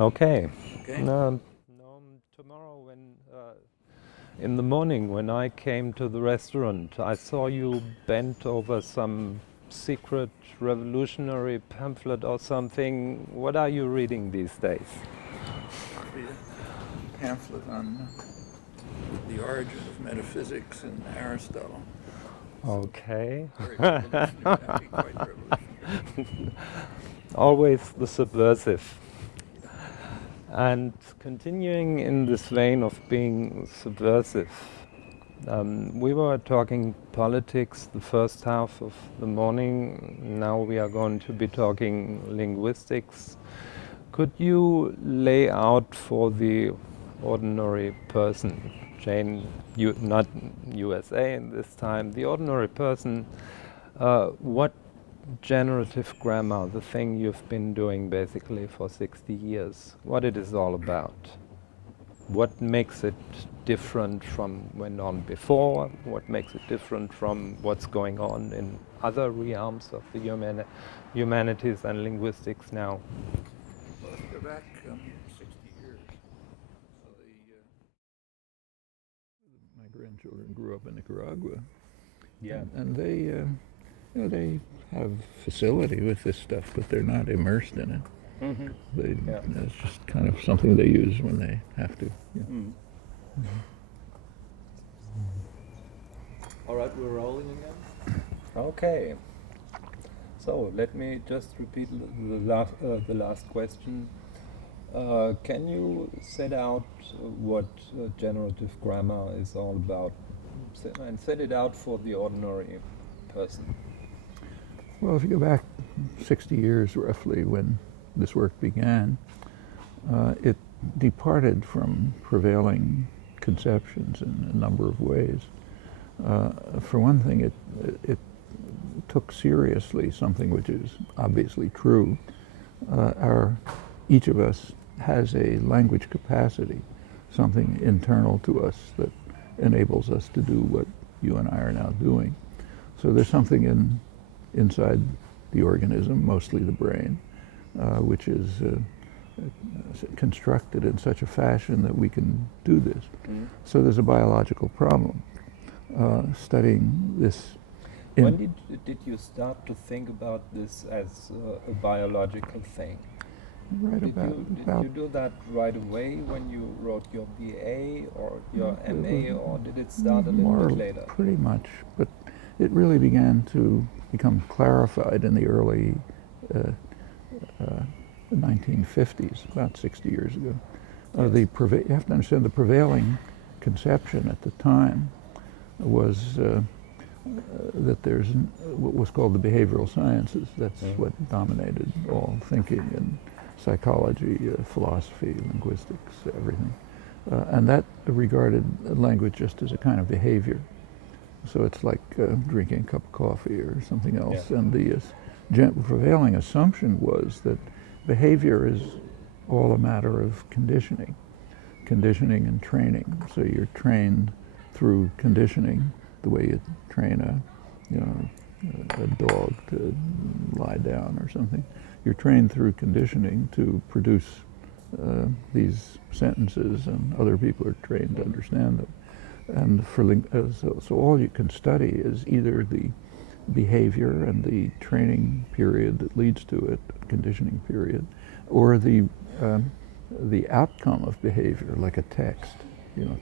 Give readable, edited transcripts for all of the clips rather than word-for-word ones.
Okay. Okay. Tomorrow in the morning when I came to the restaurant, I saw you bent over some secret revolutionary pamphlet or something. What are you reading these days? Read a pamphlet on the origin of metaphysics in Aristotle. Okay. Very revolutionary, actually quite revolutionary. Always the subversive. And continuing in this vein of being subversive, we were talking politics the first half of the morning. Now we are going to be talking linguistics. Could you lay out for the ordinary person, Jane, not USA in this time, the ordinary person, what generative grammar, the thing you've been doing basically for 60 years, what it is all about? What makes it different from when on before? What makes it different from what's going on in other realms of the humanities and linguistics now? Well, let's go back 60 years. So my grandchildren grew up in Nicaragua. Yeah. And they, they have facility with this stuff, but they're not immersed in it. Mm-hmm. It's just kind of something they use when they have to. Yeah. Mm. All right, we're rolling again. Okay. So let me just repeat the last question. Can you set out what generative grammar is all about, and set it out for the ordinary person? Well, if you go back 60 years roughly when this work began, it departed from prevailing conceptions in a number of ways. For one thing, it took seriously something which is obviously true. Each of us has a language capacity, something internal to us that enables us to do what you and I are now doing. So there's something inside the organism, mostly the brain, which is constructed in such a fashion that we can do this. Mm-hmm. So there's a biological problem. Studying this. When did you start to think about this as a biological thing? Right did you do that right away when you wrote your BA or your MA, or did it start a little bit later? Pretty much, but it really began to become clarified in the early 1950s, about 60 years ago. Yes. You have to understand the prevailing conception at the time was that there's what was called the behavioral sciences. That's what dominated all thinking in psychology, philosophy, linguistics, everything. And that regarded language just as a kind of behavior. So it's like drinking a cup of coffee or something else. Yeah. And the prevailing assumption was that behavior is all a matter of conditioning and training. So you're trained through conditioning, the way you train a dog to lie down or something. You're trained through conditioning to produce these sentences, and other people are trained to understand them. And so all you can study is either the behavior and the training period that leads to it, conditioning period, or the outcome of behavior, like a text,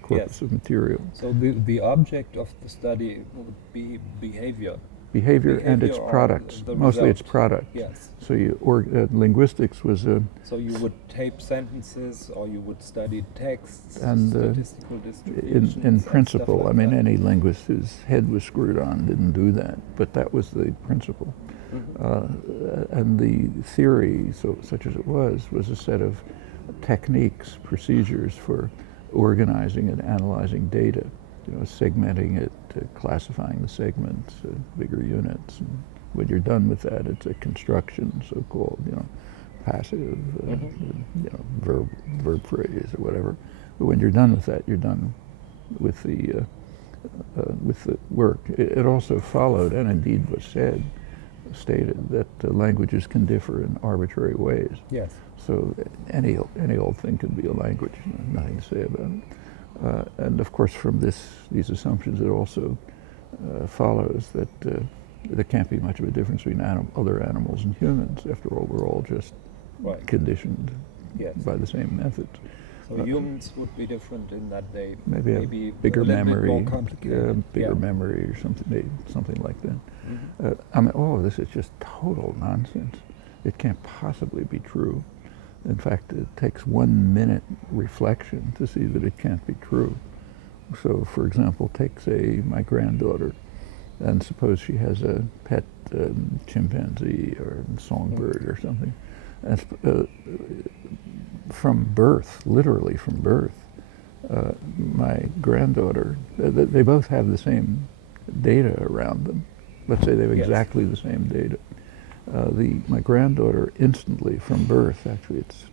corpus of material. So the object of the study would be behavior. Behavior and its products. Mostly its product. Yes. So linguistics was a... So you would tape sentences, or you would study texts, and statistical distribution. In principle, like any linguist whose head was screwed on didn't do that, but that was the principle. Mm-hmm. And the theory, such as it was a set of techniques, procedures for organizing and analyzing data. Segmenting it, classifying the segments, bigger units. And when you're done with that, it's a construction, so-called, passive, verb phrase or whatever. But when you're done with that, you're done with the work. It also followed, and indeed was said, stated that languages can differ in arbitrary ways. Yes. So any old thing can be a language, nothing to say about it. And of course from these assumptions it also follows that there can't be much of a difference between other animals and humans. After all, we're all just conditioned by the same methods. So humans would be different in that they maybe bigger memory, more complicated. bigger memory or something like that. I mean, all of this is just total nonsense. It can't possibly be true. In fact, it takes 1 minute reflection to see that it can't be true. So, for example, take, say, my granddaughter, and suppose she has a pet chimpanzee or songbird or something. And, from birth, literally from birth, my granddaughter, they both have the same data around them. Let's say they have exactly the same data. My granddaughter instantly from birth, actually it's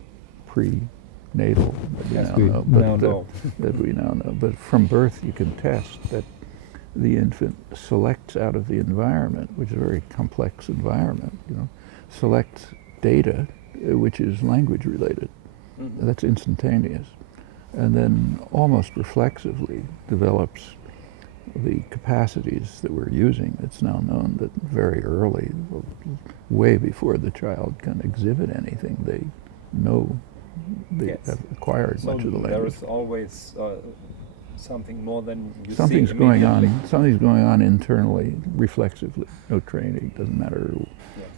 prenatal, that we now know, but from birth you can test that the infant selects out of the environment, which is a very complex environment, selects data which is language related. That's instantaneous. And then almost reflexively develops the capacities that we're using. It's now known that very early, way before the child can exhibit anything, they know they have acquired much of the language. There is always something more than you Something's see going on. Something's going on internally, reflexively. No training, doesn't matter.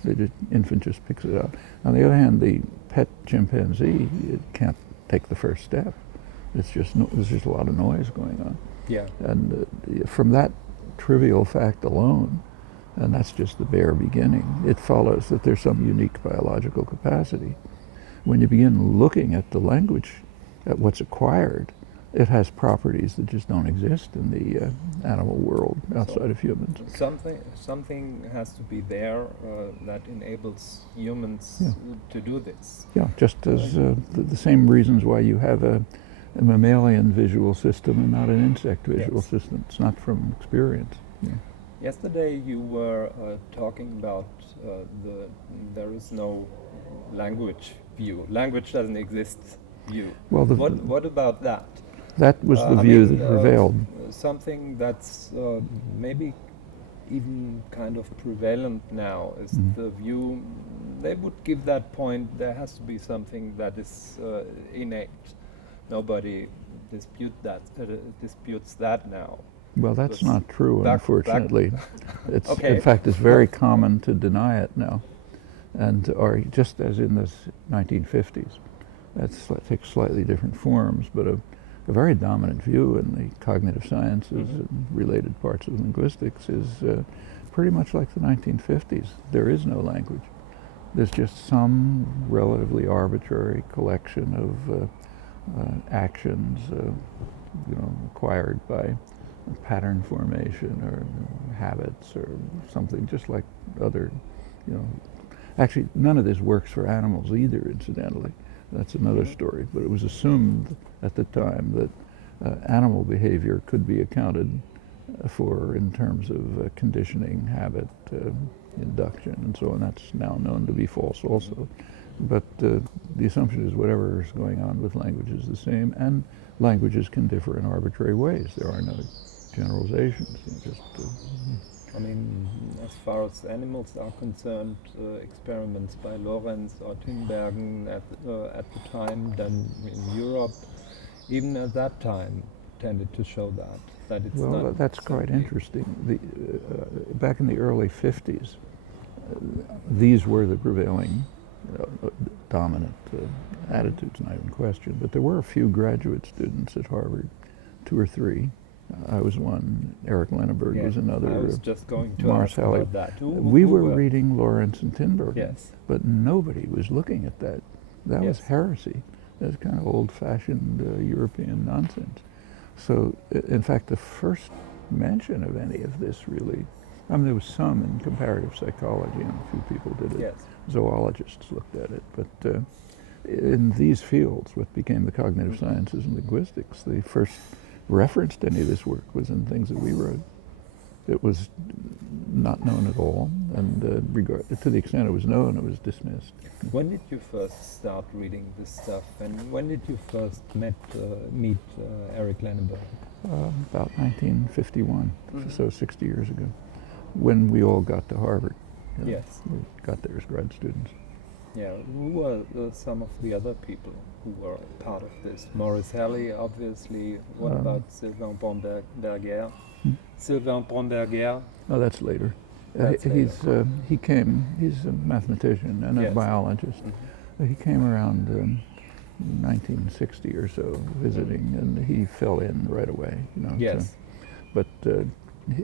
The infant just picks it up. On the other hand, the pet chimpanzee, it can't take the first step. It's just there's just a lot of noise going on. Yeah. And from that trivial fact alone, and that's just the bare beginning, it follows that there's some unique biological capacity. When you begin looking at the language, at what's acquired, it has properties that just don't exist in the animal world outside of humans. Something has to be there that enables humans to do this. Yeah, just as the same reasons why you have a mammalian visual system and not an insect visual system. It's not from experience. Yeah. Yesterday you were talking about there is no language view. Language doesn't exist view. Well, what about that? That was the view that prevailed. Something that's maybe even kind of prevalent now is the view, they would give that point, there has to be something that is innate. Nobody disputes that now. Well, that's not true, unfortunately. It's in fact, it's very common to deny it now, or just as in the 1950s. That takes slightly different forms, but a very dominant view in the cognitive sciences and related parts of linguistics is pretty much like the 1950s. There is no language. There's just some relatively arbitrary collection of actions, acquired by pattern formation or habits or something, just like other, Actually, none of this works for animals either, incidentally. That's another story. But it was assumed at the time that animal behavior could be accounted for in terms of conditioning, habit, induction, and so on. That's now known to be false also. But the assumption is whatever is going on with language is the same, and languages can differ in arbitrary ways. There are no generalizations. I mean, as far as animals are concerned, experiments by Lorenz or Tinbergen at the time done in Europe, even at that time, tended to show that it's not. Well, that's quite interesting. Back in the early 50s, these were the prevailing dominant attitudes, not even question. But there were a few graduate students at Harvard, 2 or 3. I was one. Eric Lenneberg was another. I was just going to ask about that. We were reading Lorenz and Tinbergen, yes, but nobody was looking at that. That was heresy. That's kind of old-fashioned European nonsense. So, in fact, the first mention of any of this really, there was some in comparative psychology, and a few people did it. Yes. Zoologists looked at it, but in these fields, what became the cognitive sciences and linguistics, the first reference to any of this work was in things that we wrote. It was not known at all, and to the extent it was known, it was dismissed. When did you first start reading this stuff, and when did you first meet Eric Lenneberg? About 1951, so 60 years ago, when we all got to Harvard. Yes. We got there as grad students. Yeah, who were some of the other people who were part of this? Maurice Halley, obviously. What about Sylvain Bromberger? Sylvain Bromberger? Oh, that's later. That's later. He's a mathematician and a biologist. He came around 1960 or so visiting, and he fell in right away. Yes. But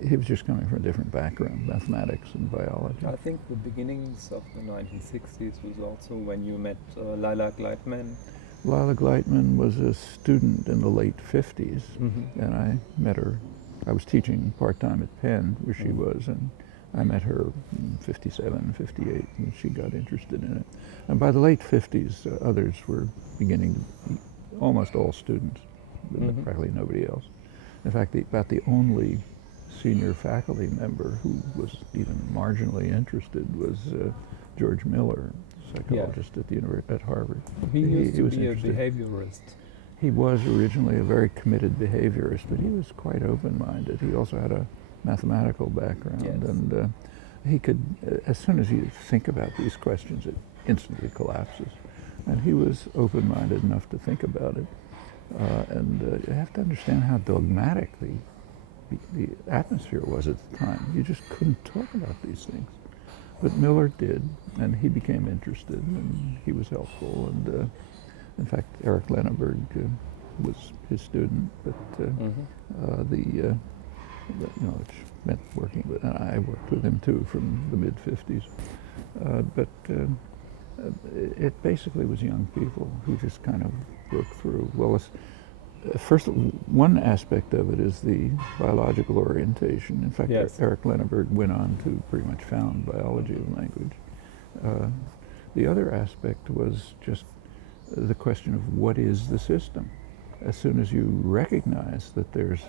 he was just coming from a different background, mathematics and biology. I think the beginnings of the 1960s was also when you met Lila Gleitman. Lila Gleitman was a student in the late 50s, and I met her. I was teaching part-time at Penn, where she was, and I met her in 57, 58, and she got interested in it. And by the late 50s, others were beginning, almost all students, practically nobody else. In fact, about the only senior faculty member who was even marginally interested was George Miller, psychologist at Harvard. He used to was be interested. a behaviorist. He was originally a very committed behaviorist, but he was quite open-minded. He also had a mathematical background, and he could, as soon as you think about these questions, it instantly collapses. And he was open-minded enough to think about it. And you have to understand how dogmatic the atmosphere was at the time. You just couldn't talk about these things. But Miller did, and he became interested, and he was helpful. And in fact, Eric Lenneberg was his student, but which meant working with, and I worked with him too from the mid-50s. But it basically was young people who just kind of broke through. Well, first, one aspect of it is the biological orientation. In fact, Eric Lenneberg went on to pretty much found biology of language. The other aspect was just the question of what is the system. As soon as you recognize that there's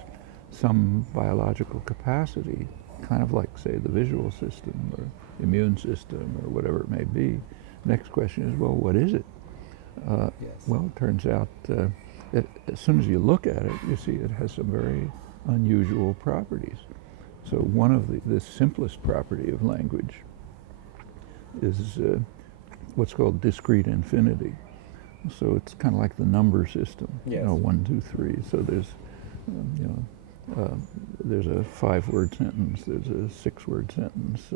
some biological capacity, kind of like, say, the visual system or immune system or whatever it may be, next question is, well, what is it? Well, it turns out as soon as you look at it, you see it has some very unusual properties. So one of the simplest property of language is what's called discrete infinity. So it's kind of like the number system, 1, 2, 3. So there's, there's a 5-word sentence, there's a 6-word sentence,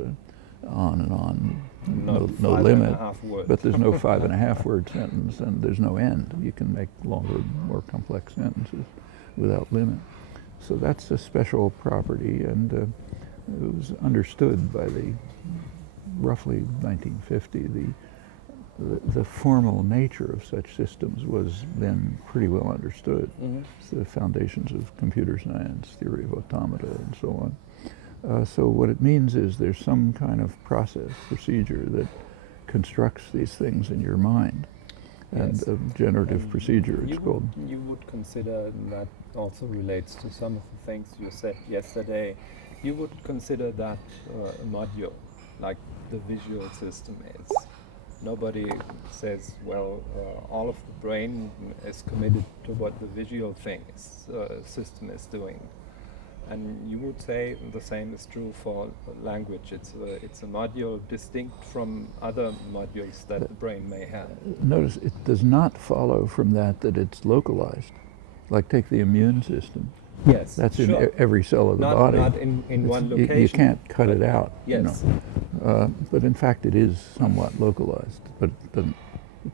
on and on, no limit. But there's no 5.5-word sentence, and there's no end. You can make longer, more complex sentences without limit. So that's a special property, and it was understood by the roughly 1950. The formal nature of such systems was then pretty well understood. It's the foundations of computer science, theory of automata, and so on. So what it means is there's some kind of procedure that constructs these things in your mind. And a generative procedure, it's called. You would consider that also relates to some of the things you said yesterday. You would consider that a module, like the visual system is. Nobody says, well, all of the brain is committed to what the visual system is doing. And you would say the same is true for language. It's a module distinct from other modules that the brain may have. Notice it does not follow from that it's localized. Like take the immune system. Yes, that's in every cell of the body. Not in one location. You can't cut it out. Yes. But in fact, it is somewhat localized. But it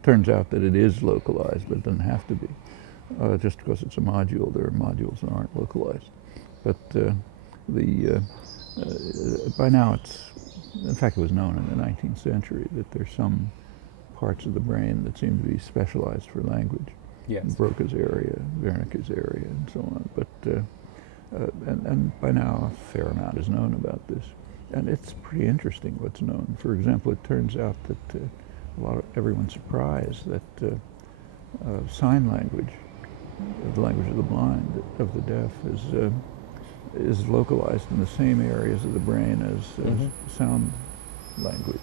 turns out that it is localized, but it doesn't have to be. Just because it's a module, there are modules that aren't localized. But by now in fact, it was known in the 19th century that there's some parts of the brain that seem to be specialized for language. Yes. Broca's area, Wernicke's area, and so on. But and by now a fair amount is known about this, and it's pretty interesting what's known. For example, it turns out that everyone's surprised that sign language, the language of the blind, of the deaf, is localized in the same areas of the brain as sound language,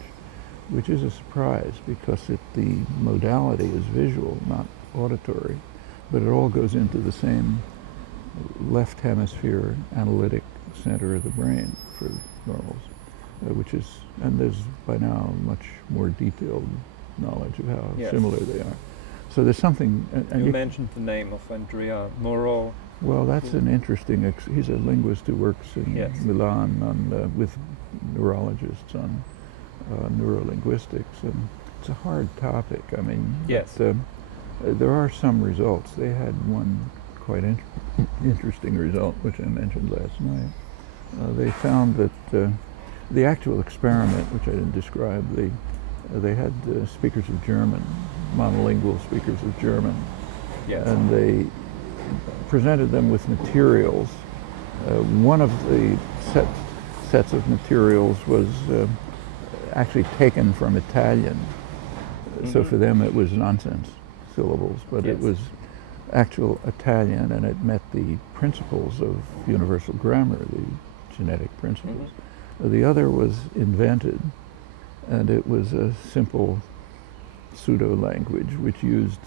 which is a surprise because the modality is visual, not auditory, but it all goes into the same left hemisphere analytic center of the brain for normals, which is, and there's by now much more detailed knowledge of how similar they are. So there's something. And you mentioned the name of Andrea Moro. Well, that's an interesting. He's a linguist who works in Milan with neurologists on neurolinguistics, and it's a hard topic. I mean, there are some results. They had one quite interesting result, which I mentioned last night. They found that the actual experiment, which I didn't describe, they had speakers of German, monolingual speakers of German, and they presented them with materials. One of the sets of materials was actually taken from Italian, so for them it was nonsense syllables, but it was actual Italian, and it met the principles of universal grammar, the genetic principles. The other was invented, and it was a simple pseudo-language which used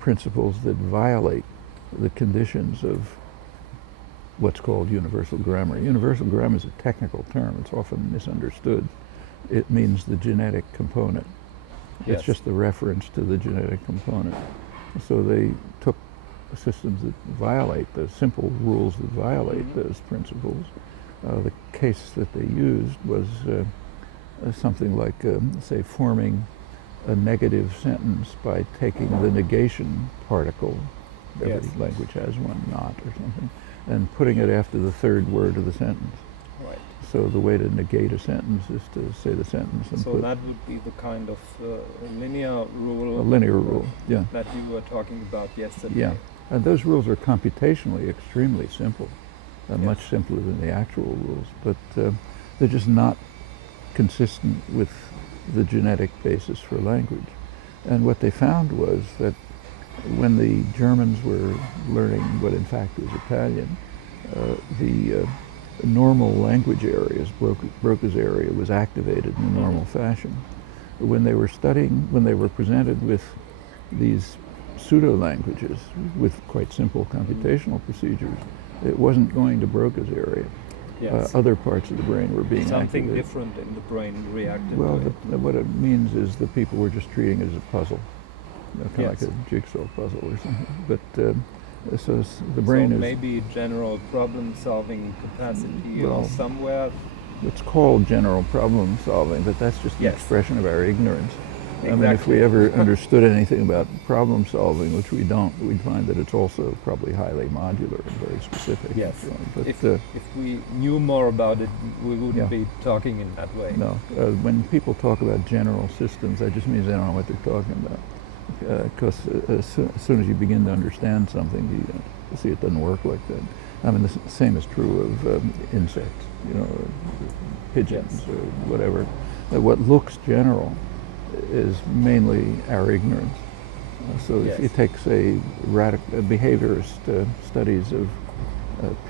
principles that violate the conditions of what's called universal grammar. Universal grammar is a technical term. It's often misunderstood. It means the genetic component. It's just the reference to the genetic component. So they took systems that violate the simple rules that violate those principles. The case that they used was something like, say, forming a negative sentence by taking the negation particle, every language has one, not or something, and putting it after the third word of the sentence. Right. So the way to negate a sentence is to say the sentence and so that would be the kind of linear rule. A linear rule, that you were talking about yesterday. Yeah, and those rules are computationally extremely simple, much simpler than the actual rules, but they're just not consistent with the genetic basis for language. And what they found was that when the Germans were learning what in fact was Italian, the normal language areas, Broca's area, was activated in a normal fashion. When they were studying, when they were presented with these pseudo-languages with quite simple computational procedures, it wasn't going to Broca's area. Other parts of the brain were being Something activated. different in the brain reacted Well, to it. what it means is the people were just treating it as a puzzle, kind of like a jigsaw puzzle or something. But so the brain is maybe general problem-solving capacity or somewhere. It's called general problem solving, but that's just an expression of our ignorance. I mean, if we ever understood anything about problem solving, which we don't, we'd find that it's also probably highly modular and very specific. Yes. And so on. But, if we knew more about it, we wouldn't be talking in that way. No. When people talk about general systems, that just means they don't know what they're talking about. Because as soon as you begin to understand something, you see it doesn't work like that. I mean, the same is true of insects, pigeons or whatever. What looks general is mainly our ignorance. So if you take, say, behaviorist studies of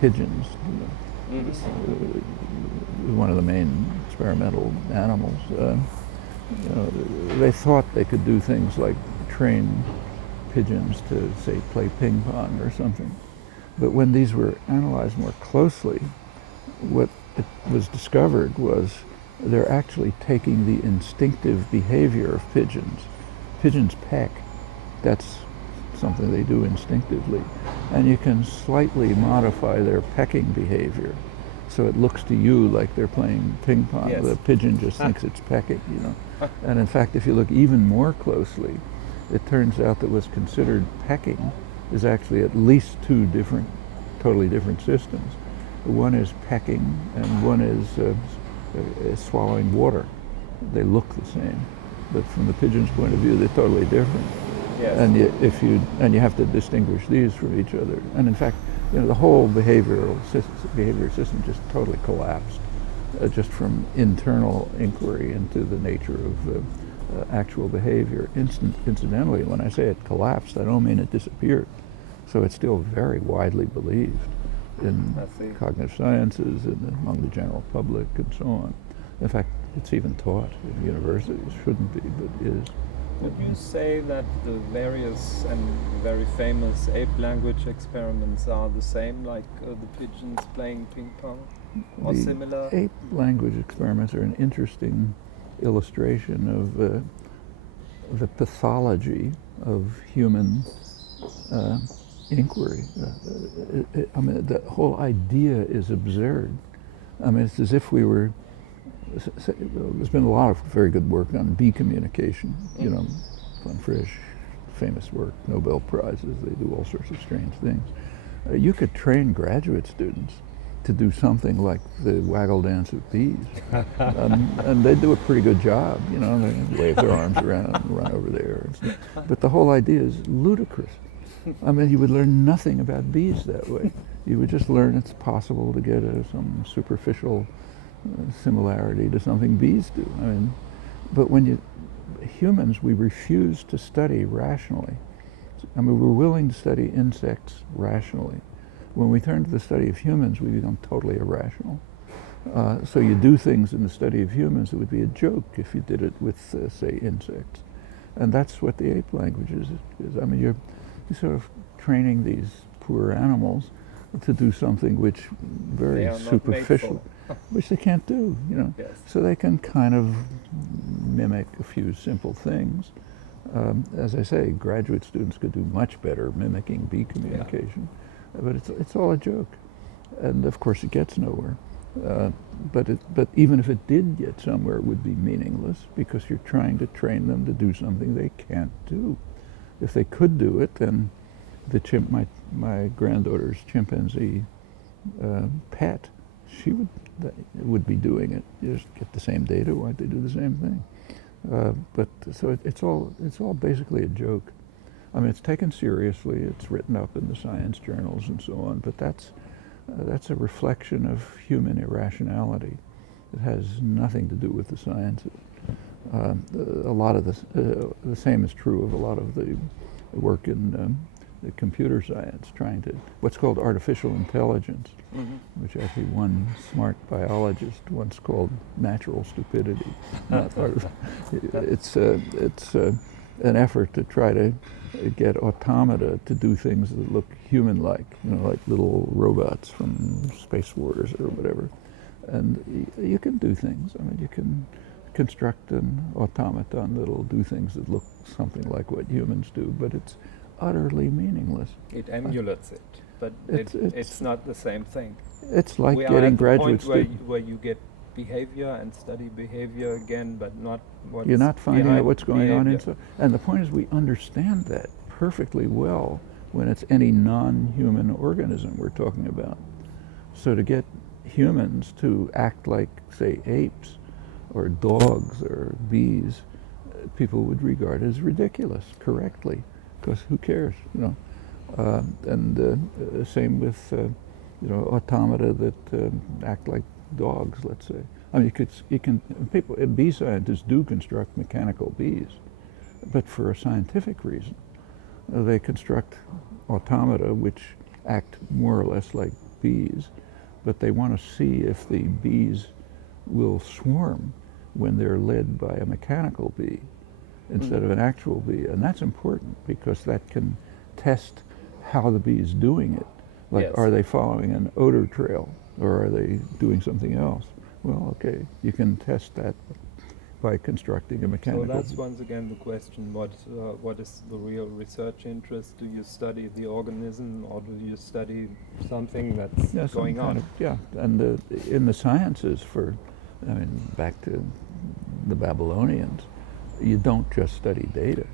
pigeons, one of the main experimental animals, they thought they could do things like train pigeons to, say, play ping pong or something. But when these were analyzed more closely, what it was discovered was they're actually taking the instinctive behavior of pigeons. Pigeons peck. That's something they do instinctively. And you can slightly modify their pecking behavior so it looks to you like they're playing ping pong. The pigeon just thinks it's pecking, And in fact, if you look even more closely, it turns out that what's considered pecking is actually at least two totally different systems. One is pecking and one is swallowing water. They look the same, but from the pigeon's point of view, they're totally different. And you have to distinguish these from each other. And in fact, the whole behavior system just totally collapsed, just from internal inquiry into the nature of actual behavior. Incidentally, when I say it collapsed, I don't mean it disappeared. So it's still very widely believed in cognitive sciences and among the general public and so on. In fact, it's even taught in universities. Shouldn't be, but is. Would you say that the various and very famous ape language experiments are the same, like the pigeons playing ping pong, or The similar? ape language experiments are an interesting illustration of the pathology of human inquiry. I mean, the whole idea is absurd. I mean, it's as if we were. There's been a lot of very good work on bee communication. You know, von Frisch, famous work, Nobel Prizes. They do all sorts of strange things. You could train graduate students to do something like the waggle dance of bees, and they do a pretty good job. You know, they wave their arms around and run over there. But the whole idea is ludicrous. I mean, you would learn nothing about bees that way. You would just learn it's possible to get some superficial similarity to something bees do. I mean, but when humans, we refuse to study rationally. I mean, we're willing to study insects rationally. When we turn to the study of humans, we become totally irrational. So you do things in the study of humans that would be a joke if you did it with, say, insects. And that's what the ape language is. I mean, you're sort of training these poor animals to do something which very superficial, which they can't do, you know. Yes. So they can kind of mimic a few simple things. As I say, graduate students could do much better mimicking bee communication, but it's all a joke, and of course it gets nowhere. But even if it did get somewhere, it would be meaningless because you're trying to train them to do something they can't do. If they could do it, then my granddaughter's chimpanzee pet, she would be doing it. You just get the same data. Why'd they do the same thing? But so it's all basically a joke. I mean, it's taken seriously. It's written up in the science journals and so on. But that's a reflection of human irrationality. It has nothing to do with the sciences. A lot of the same is true of a lot of the work in the computer science, trying to what's called artificial intelligence, which actually one smart biologist once called natural stupidity. It's an effort to try to get automata to do things that look human-like, you know, like little robots from Space Wars or whatever. And you can do things. I mean, you can construct an automaton that'll do things that look something like what humans do, but it's utterly meaningless. It emulates it, but it's not the same thing. It's like we getting are at graduate the point students. where you get behavior and study behavior again, but not what's You're not finding out what's going behavior. on inside. And the point is we understand that perfectly well when it's any non-human organism we're talking about. So to get humans to act like, say, apes or dogs or bees, people would regard as ridiculous correctly, because who cares, you know? Same with, you know, automata that act like dogs, let's say. I mean, bee scientists do construct mechanical bees, but for a scientific reason. They construct automata which act more or less like bees, but they want to see if the bees will swarm when they're led by a mechanical bee instead of an actual bee. And that's important because that can test how the bee is doing it. Like, are they following an odor trail or are they doing something else? Well, okay, you can test that by constructing a mechanical bee. So that's once again the question, what is the real research interest? Do you study the organism or do you study something that's going on? And in the sciences back to the Babylonians, you don't just study data.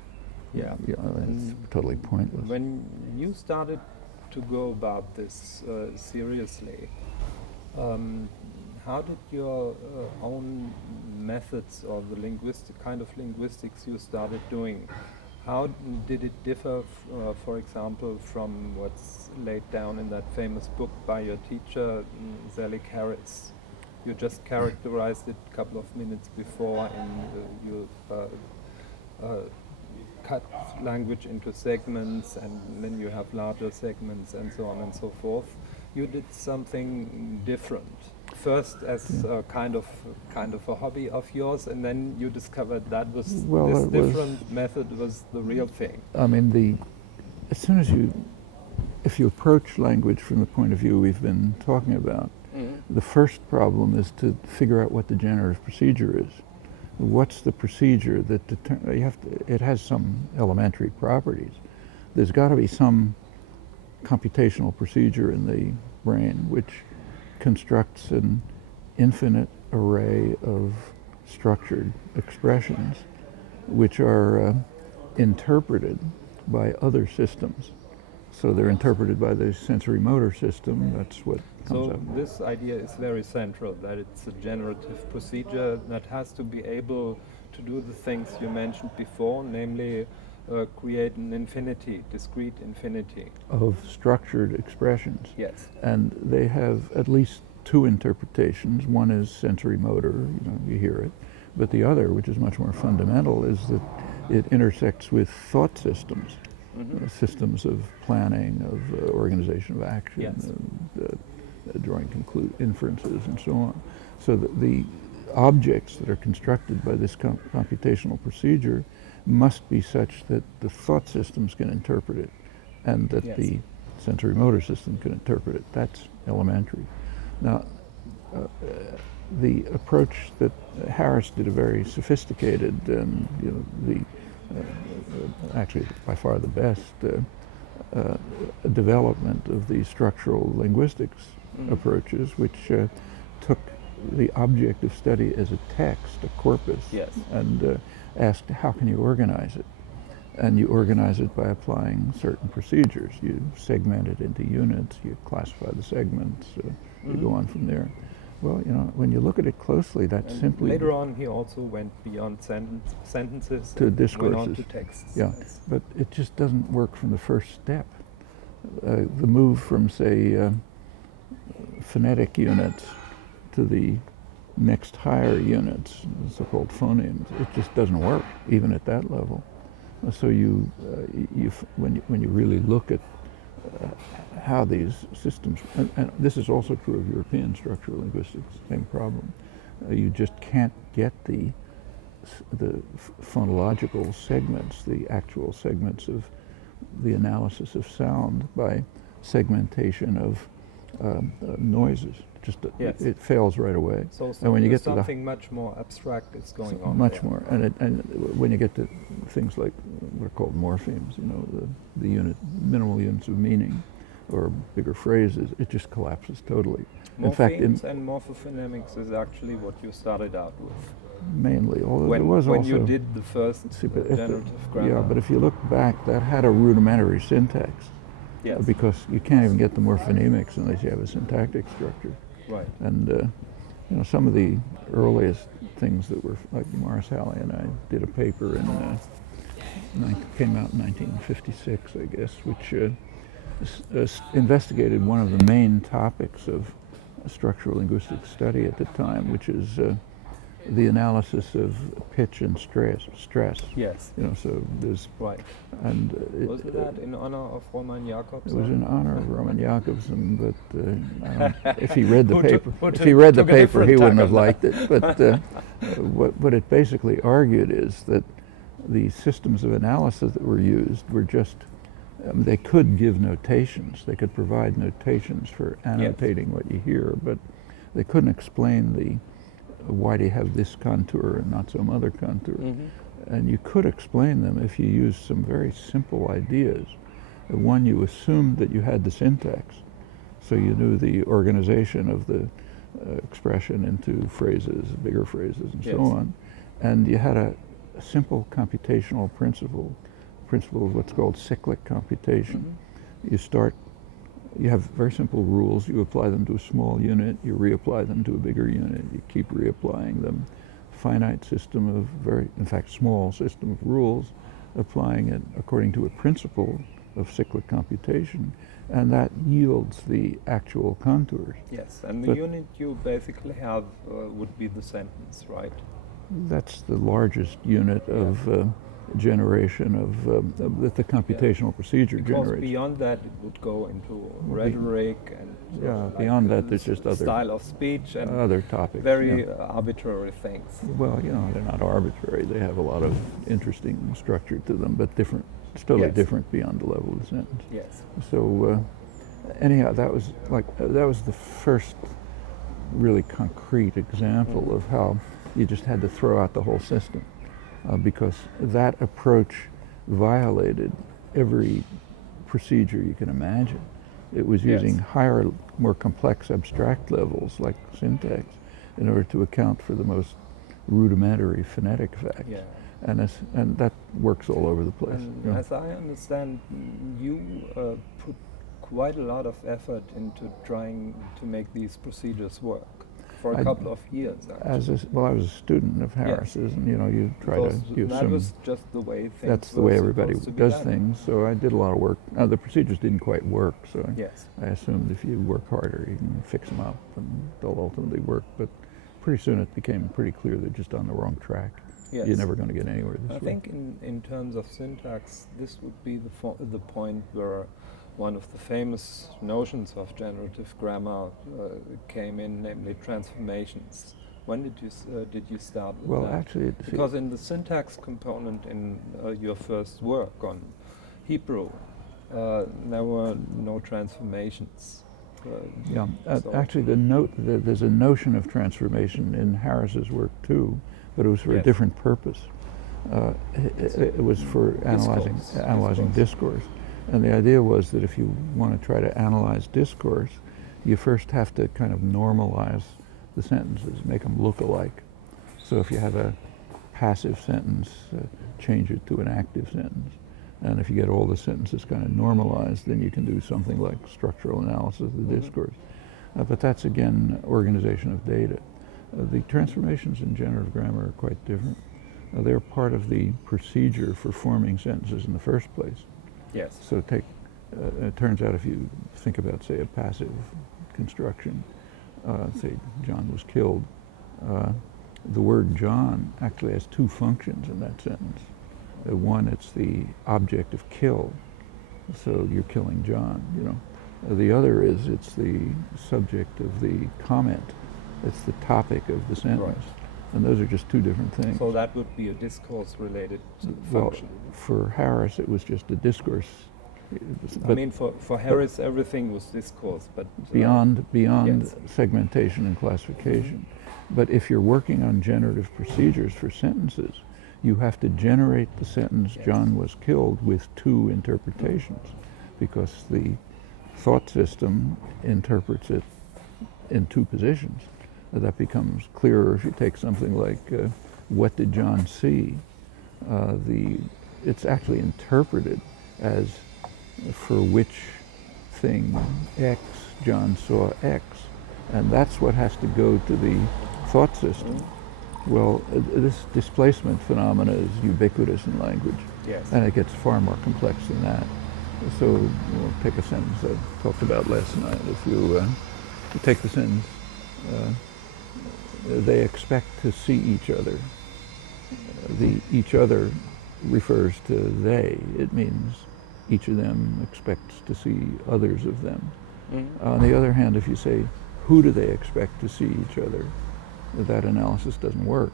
Yeah. It's totally pointless. When you started to go about this seriously, how did your own methods or the kind of linguistics you started doing, how did it differ, for example, from what's laid down in that famous book by your teacher, Zelig Harris? You just characterized it a couple of minutes before, and you cut language into segments, and then you have larger segments, and so on and so forth. you did something different. First as a kind of a hobby of yours, and then you discovered that was this different method was the real thing. I mean, as soon as if you approach language from the point of view we've been talking about, the first problem is to figure out what the generative procedure is. What's the procedure that it has some elementary properties. There's got to be some computational procedure in the brain which constructs an infinite array of structured expressions which are interpreted by other systems. So they're interpreted by the sensory motor system. That's what comes up. So this idea is very central, that it's a generative procedure that has to be able to do the things you mentioned before, namely create an infinity, discrete infinity. Of structured expressions. Yes. And they have at least two interpretations. One is sensory motor, you hear it. But the other, which is much more fundamental, is that it intersects with thought systems. Systems of planning, of organization of action, yes. Drawing inferences, and so on. So the objects that are constructed by this computational procedure must be such that the thought systems can interpret it, and that yes. the sensory motor system can interpret it. That's elementary. Now, the approach that Harris did, a very sophisticated and actually by far the best development of the structural linguistics approaches, which took the object of study as a text, a corpus, yes. and asked how can you organize it? And you organize it by applying certain procedures. You segment it into units, you classify the segments, you go on from there. Well, when you look at it closely, that's and simply... Later on, he also went beyond sentences to and discourses. went on to texts. Yeah, yes. But it just doesn't work from the first step. The move from, say, phonetic units to the next higher units, so-called phonemes, it just doesn't work, even at that level. So when you really look at how these systems, and this is also true of European structural linguistics, same problem. You just can't get the phonological segments, the actual segments of the analysis of sound by segmentation of noises. Just yes. it fails right away. So and when you get something much more abstract is going on. Much there. more, and when you get to things like what are called morphemes, the minimal units of meaning, or bigger phrases, it just collapses totally. Morphemes in fact, and morphophonemics is actually what you started out with. Mainly, although when, there was when also... you did the first generative grammar. Yeah, but if you look back, that had a rudimentary syntax. Yes. Because you can't even get the morphonemics unless you have a syntactic structure. Right. And some of the earliest things that were, like Morris Halley and I did a paper came out in 1956, I guess, which investigated one of the main topics of structural linguistics study at the time, which is the analysis of pitch and stress. Yes. So there's... Right. And was that in honor of Roman Jakobson? It was in honor of Roman Jakobson, but if he read the paper, he wouldn't have liked it. But what it basically argued is that the systems of analysis that were used were just, they could give notations, they could provide notations for annotating what you hear, but they couldn't explain why do you have this contour and not some other contour. And you could explain them if you used some very simple ideas. One, you assumed that you had the syntax, so you knew the organization of the expression into phrases, bigger phrases, and so on. And you had a simple computational principle of what's called cyclic computation. You have very simple rules. You apply them to a small unit, you reapply them to a bigger unit, you keep reapplying them. Finite system of small system of rules, applying it according to a principle of cyclic computation, and that yields the actual contours. Yes, and the unit you basically have would be the sentence, right? That's the largest unit of generation of that the computational procedure because generates. beyond that it would go into rhetoric and like beyond that there's just other style of speech and other topics. very arbitrary things. Well, they're not arbitrary. They have a lot of interesting structure to them, but different, totally different beyond the level of the sentence. Yes. So anyhow, that was the first really concrete example of how you just had to throw out the whole system, because that approach violated every procedure you can imagine. It was using higher, more complex abstract levels like syntax in order to account for the most rudimentary phonetic facts. Yeah. And that works all over the place. And as I understand, you put quite a lot of effort into trying to make these procedures work for a couple of years. I was a student of Harris's, and you try to use that was just the way things. That's the way everybody does done. things. So I did a lot of work. Now the procedures didn't quite work, so I assumed if you work harder, you can fix them up, and they'll ultimately work. But pretty soon it became pretty clear they're just on the wrong track. Yes. You're never going to get anywhere this way. I think in terms of syntax, this would be the point where one of the famous notions of generative grammar came in, namely transformations. When did you start with that? Well, actually, because in the syntax component in your first work on Hebrew, there were no transformations. Actually, there's a notion of transformation in Harris's work too, but it was for a different purpose. It was for analyzing discourse. And the idea was that if you want to try to analyze discourse, you first have to kind of normalize the sentences, make them look alike. So if you have a passive sentence, change it to an active sentence. And if you get all the sentences kind of normalized, then you can do something like structural analysis of the discourse. But that's, again, organization of data. The transformations in generative grammar are quite different. They're part of the procedure for forming sentences in the first place. Yes. So it turns out if you think about, say, a passive construction, say John was killed, the word John actually has two functions in that sentence. One, it's the object of kill, so you're killing John, The other is it's the subject of the comment. It's the topic of the sentence. Right. And those are just two different things. So that would be a discourse related function. For Harris, it was just a discourse. I mean, for Harris, everything was discourse, but beyond segmentation and classification. But if you're working on generative procedures for sentences, you have to generate the sentence John was killed with two interpretations, because the thought system interprets it in two positions. That becomes clearer if you take something like, what did John see? It's actually interpreted as for which thing X, John saw X. And that's what has to go to the thought system. Well, this displacement phenomena is ubiquitous in language. Yes. And it gets far more complex than that. So take a sentence I talked about last night. If you take the sentence, they expect to see each other. The each other refers to they. It means each of them expects to see others of them. Mm-hmm. On the other hand, if you say, who do they expect to see each other? That analysis doesn't work.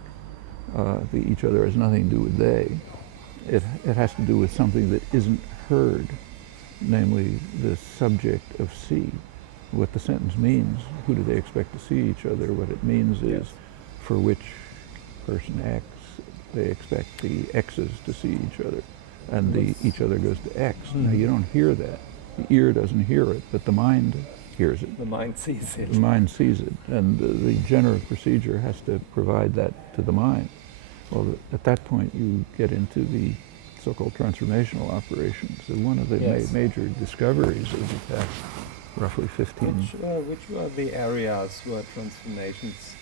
The each other has nothing to do with they. It has to do with something that isn't heard, namely the subject of see. What the sentence means, who do they expect to see each other? What it means is for which person X they expect the X's to see each other. And the each other goes to X. Now you don't hear that. The ear doesn't hear it, but the mind hears it. The mind sees it. The mind sees it. And the generative procedure has to provide that to the mind. Well, at that point you get into the so-called transformational operations. So one of the major discoveries of the past roughly 15. Which were the areas where transformations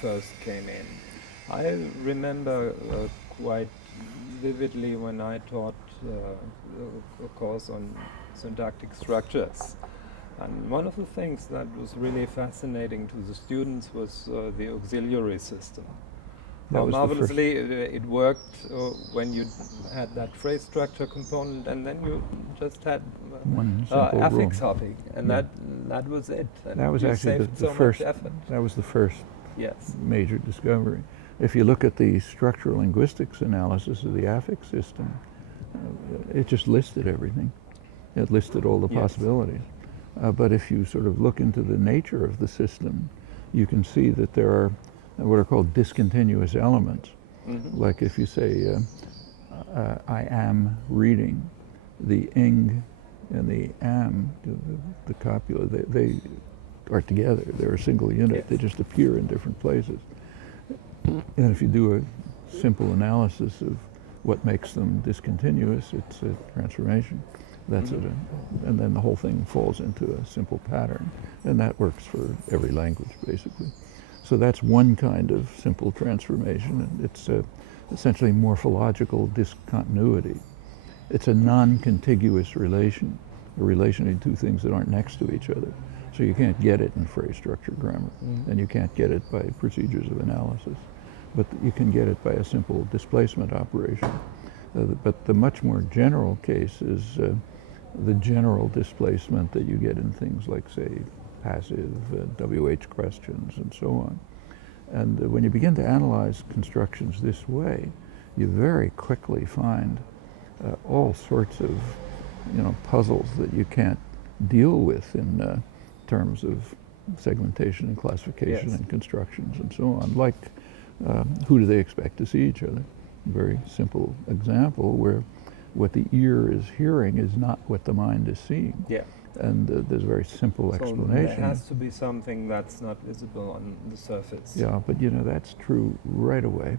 first came in? I remember quite vividly when I taught a course on syntactic structures. And one of the things that was really fascinating to the students was the auxiliary system. That How was the first. marvelously it worked when you had that phrase structure component, and then you just had One simple affix rule. hopping, and Yeah. that was it. And That was you actually saved the so first. much effort. That was the first Yes. major discovery. If you look at the structural linguistics analysis of the affix system, it just listed everything. It listed all the Yes. possibilities. But if you sort of look into the nature of the system, you can see that there are what are called discontinuous elements. Mm-hmm. Like if you say, I am reading, the ing and the am, the copula, they are together. They're a single unit. Yes. They just appear in different places. And if you do a simple analysis of what makes them discontinuous, it's a transformation. That's it. And then the whole thing falls into a simple pattern. And that works for every language, basically. So that's one kind of simple transformation. And it's essentially morphological discontinuity. It's a non-contiguous relation, a relation of two things that aren't next to each other. So you can't get it in phrase structure grammar, and you can't get it by procedures of analysis. But you can get it by a simple displacement operation. But the much more general case is the general displacement that you get in things like, say, passive, WH questions, and so on. And when you begin to analyze constructions this way, you very quickly find all sorts of, puzzles that you can't deal with in terms of segmentation and classification Yes. and constructions and so on. Like, who do they expect to see each other? A very simple example where what the ear is hearing is not what the mind is seeing. Yeah. And there's a very simple So explanation. there has to be something that's not visible on the surface. Yeah, but that's true right away.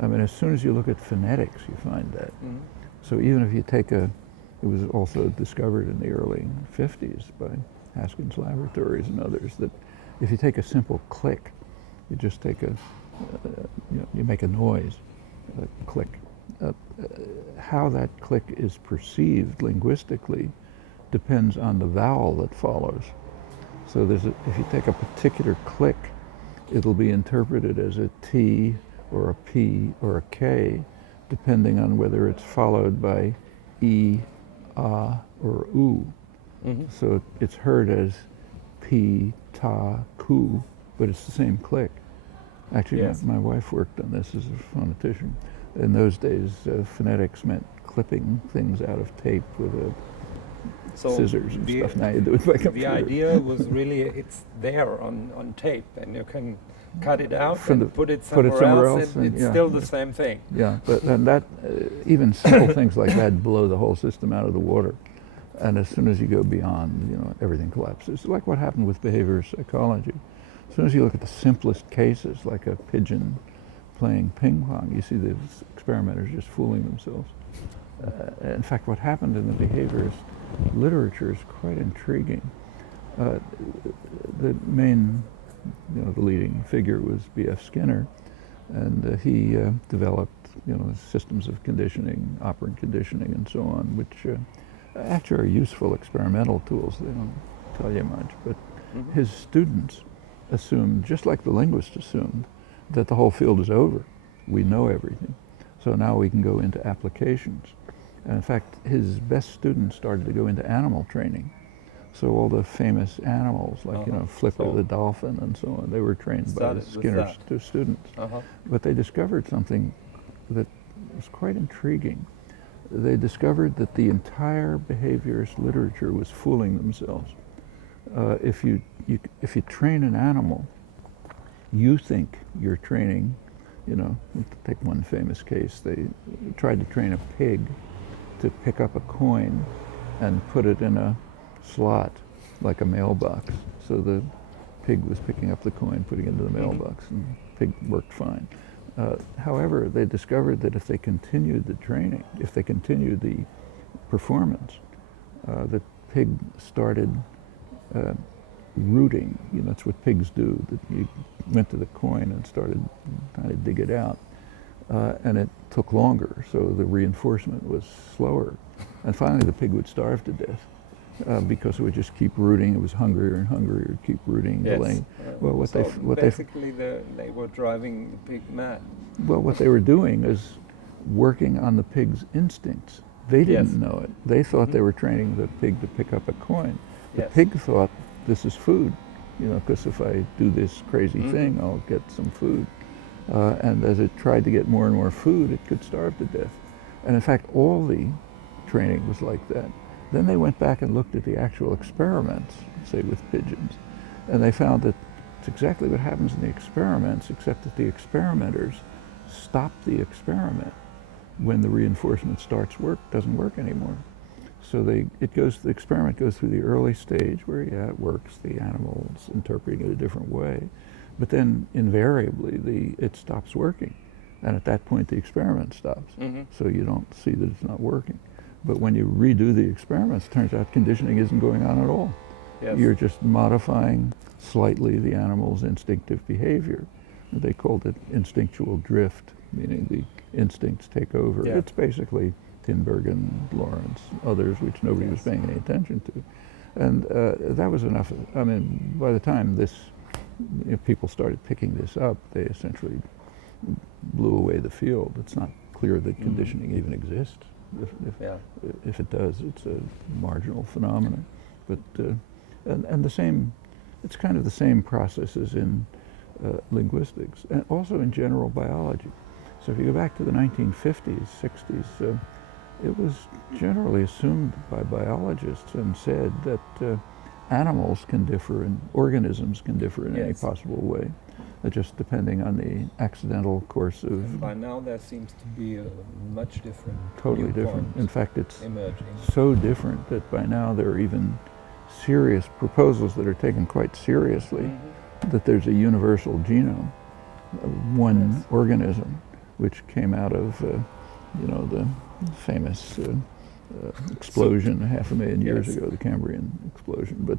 I mean, as soon as you look at phonetics, you find that. Mhm. So even if you take it was also discovered in the early 50s by Haskins Laboratories and others, that if you take a simple click, you just take you make a noise, a click. How that click is perceived linguistically depends on the vowel that follows. So if you take a particular click, it'll be interpreted as a T or a P or a K, depending on whether it's followed by E, A, or U. Mm-hmm. So it's heard as P, Ta, Ku, but it's the same click. Actually, Yes. my wife worked on this as a phonetician. In those days, phonetics meant clipping things out of tape with scissors and stuff. Now you do it by computer. The idea was really it's there on tape, and you can cut it out and put it somewhere else, and it's still the same thing. Yeah, but and that even simple things like that blow the whole system out of the water. And as soon as you go beyond, everything collapses. It's like what happened with behavioral psychology. As soon as you look at the simplest cases, like a pigeon playing ping pong, you see the experimenters just fooling themselves. In fact, what happened in the behaviorist literature is quite intriguing. The main, the leading figure was B.F. Skinner, and he developed, systems of conditioning, operant conditioning, and so on, which actually are useful experimental tools. They don't tell you much, but his students assumed, just like the linguist assumed, that the whole field is over. We know everything. So now we can go into applications. And in fact, his best students started to go into animal training. So all the famous animals, like, Flipper the dolphin and so on, they were trained by Skinner's students. But they discovered something that was quite intriguing. They discovered that the entire behaviorist literature was fooling themselves. If you train an animal, you think you're training, take one famous case. They tried to train a pig to pick up a coin and put it in a slot, like a mailbox. So the pig was picking up the coin, putting it into the mailbox, and the pig worked fine. However, they discovered that if they continued the training, if they continued the performance, the pig started rooting. That's what pigs do. That you went to the coin and started trying to dig it out. And it took longer, so the reinforcement was slower. And finally the pig would starve to death. because it would just keep rooting. It was hungrier and hungrier, keep rooting, delaying. Well, basically they were driving the pig mad. Well, what they were doing is working on the pig's instincts. They didn't know it. They thought they were training the pig to pick up a coin. The pig thought, this is food, because if I do this crazy thing, I'll get some food. And as it tried to get more and more food, it could starve to death. And in fact, all the training was like that. Then they went back and looked at the actual experiments, say with pigeons, and they found that it's exactly what happens in the experiments, except that the experimenters stop the experiment when the reinforcement doesn't work anymore. So the experiment goes through the early stage where, it works, the animal's interpreting it a different way, but then invariably it stops working. And at that point the experiment stops. So you don't see that it's not working. But when you redo the experiments, it turns out conditioning isn't going on at all. You're just modifying slightly the animal's instinctive behavior. They called it instinctual drift, meaning the instincts take over. It's basically Tinbergen and Lawrence, others which nobody was paying any attention to. And that was enough. I mean, by the time people started picking this up, they essentially blew away the field. It's not clear that conditioning even exists. If it does, it's a marginal phenomenon. But and the same, it's kind of the same processes in linguistics and also in general biology. So if you go back to the 1950s, 60s, it was generally assumed by biologists and said that animals can differ and organisms can differ in any possible way, just depending on the accidental course of... And by now there seems to be a much different... Totally different. In fact, it's emerging. So different that by now there are even serious proposals that are taken quite seriously that there's a universal genome, one organism, which came out of, the famous explosion 500,000 years ago, the Cambrian explosion.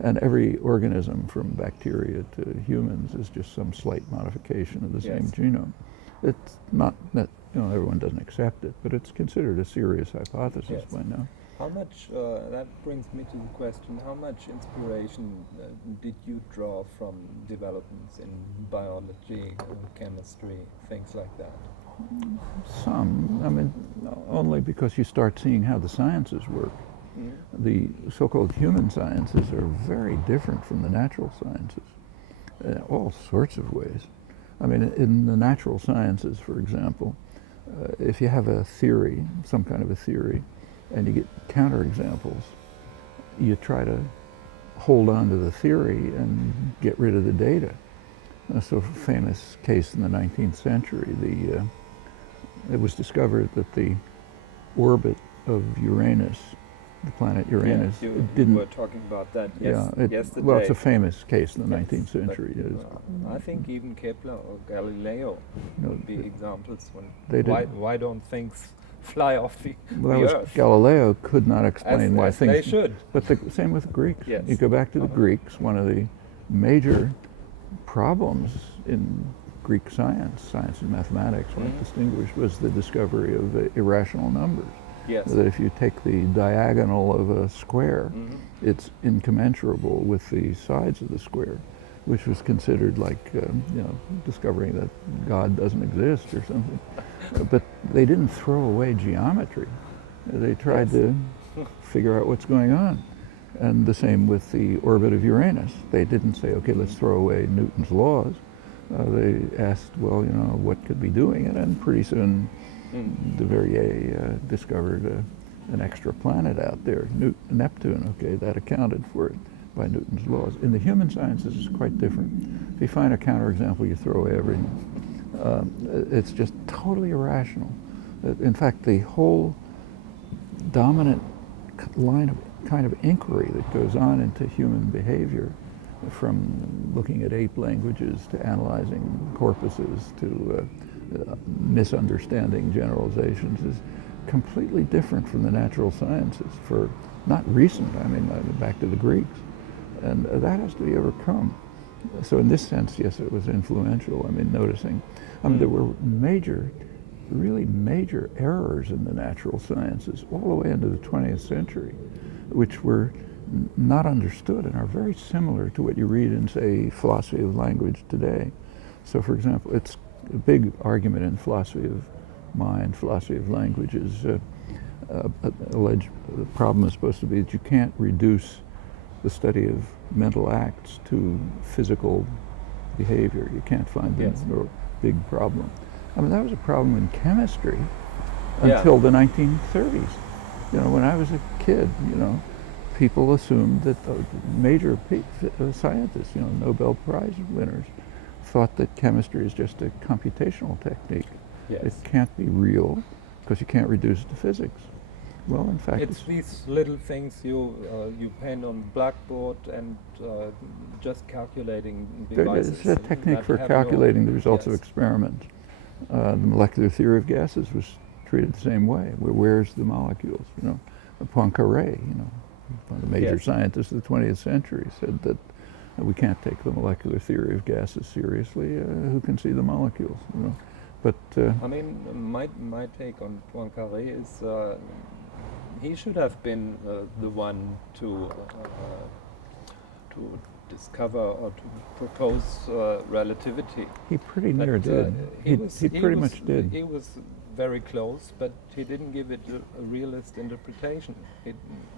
And every organism from bacteria to humans is just some slight modification of the same genome. It's not that, everyone doesn't accept it, but it's considered a serious hypothesis by now. How much, that brings me to the question, how much inspiration did you draw from developments in biology, chemistry, things like that? Some. I mean, only because you start seeing how the sciences work. The so-called human sciences are very different from the natural sciences in all sorts of ways. I mean, in the natural sciences, for example, if you have a theory, some kind of a theory, and you get counterexamples, you try to hold on to the theory and get rid of the data. So a famous case in the 19th century, it was discovered that the orbit of Uranus, the planet Uranus, you were talking about that yesterday. Well, it's a famous case in the 19th century. I think even Kepler or Galileo would be examples when why don't things fly off the Earth? Galileo could not explain why things... They should. But the same with the Greeks. You go back to the Greeks, one of the major problems in Greek science and mathematics, what distinguished was the discovery of irrational numbers. That if you take the diagonal of a square, it's incommensurable with the sides of the square, which was considered like, discovering that God doesn't exist or something. But they didn't throw away geometry. They tried to figure out what's going on. And the same with the orbit of Uranus. They didn't say, okay, let's throw away Newton's laws. They asked, well, what could be doing it? And pretty soon, Duvalier discovered an extra planet out there, Neptune. Okay, that accounted for it by Newton's laws. In the human sciences, it's quite different. If you find a counterexample, you throw away everything. It's just totally irrational. In fact, the whole dominant line of kind of inquiry that goes on into human behavior, from looking at ape languages to analyzing corpuses to misunderstanding generalizations, is completely different from the natural sciences, for not recent, I mean back to the Greeks. And that has to be overcome. So in this sense, yes, it was influential. I mean, noticing, there were really major errors in the natural sciences all the way into the 20th century. which were not understood and are very similar to what you read in, say, philosophy of language today. So, for example, it's a big argument in philosophy of mind, philosophy of language is alleged the problem is supposed to be that you can't reduce the study of mental acts to physical behavior. You can't find the big problem. I mean, that was a problem in chemistry until the 1930s. You know, when I was a kid, you know, people assumed that major scientists, you know, Nobel Prize winners, thought that chemistry is just a computational technique. Yes. It can't be real because you can't reduce it to physics. Well, in fact, it's these little things you paint on blackboard and just calculating devices. It's a technique for calculating the results of experiments. The molecular theory of gases was treated the same way. Where's the molecules? You know, Poincaré, you know, one of the major scientists of the 20th century, said that we can't take the molecular theory of gases seriously. Who can see the molecules? You know, but I mean, my take on Poincaré is he should have been the one to discover or to propose relativity. He pretty near did. He pretty much did. He was very close, but he didn't give it a realist interpretation. He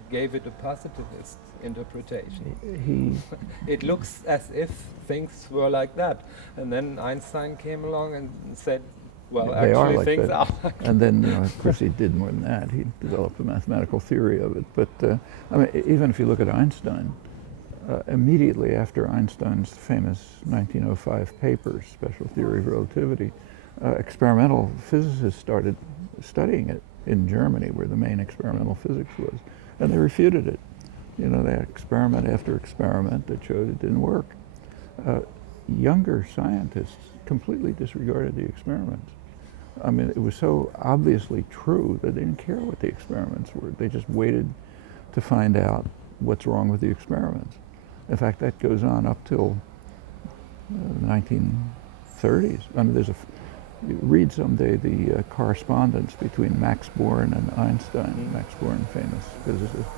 gave it a positivist interpretation. It looks as if things were like that. And then Einstein came along and said, well, actually like things are like that. And then, you know, of course, he did more than that. He developed a mathematical theory of it. But, I mean, even if you look at Einstein, immediately after Einstein's famous 1905 paper, Special Theory of Relativity, experimental physicists started studying it in Germany, where the main experimental physics was, and they refuted it. You know, they had experiment after experiment that showed it didn't work. Younger scientists completely disregarded the experiments. I mean, it was so obviously true that they didn't care what the experiments were. They just waited to find out what's wrong with the experiments. In fact, that goes on up till the 1930s. I mean, you read someday the correspondence between Max Born and Einstein. Max Born, famous physicist.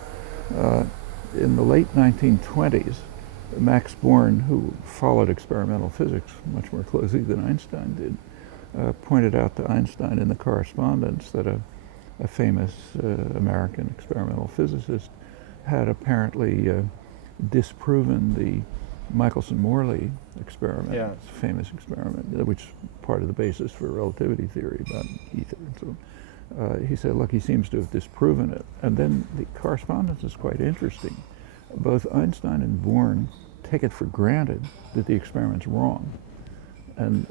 In the late 1920s, Max Born, who followed experimental physics much more closely than Einstein did, pointed out to Einstein in the correspondence that a famous American experimental physicist had apparently disproven the Michelson-Morley experiment, famous experiment, which is part of the basis for relativity theory about ether and so on. He said, look, he seems to have disproven it. And then the correspondence is quite interesting. Both Einstein and Born take it for granted that the experiment's wrong. And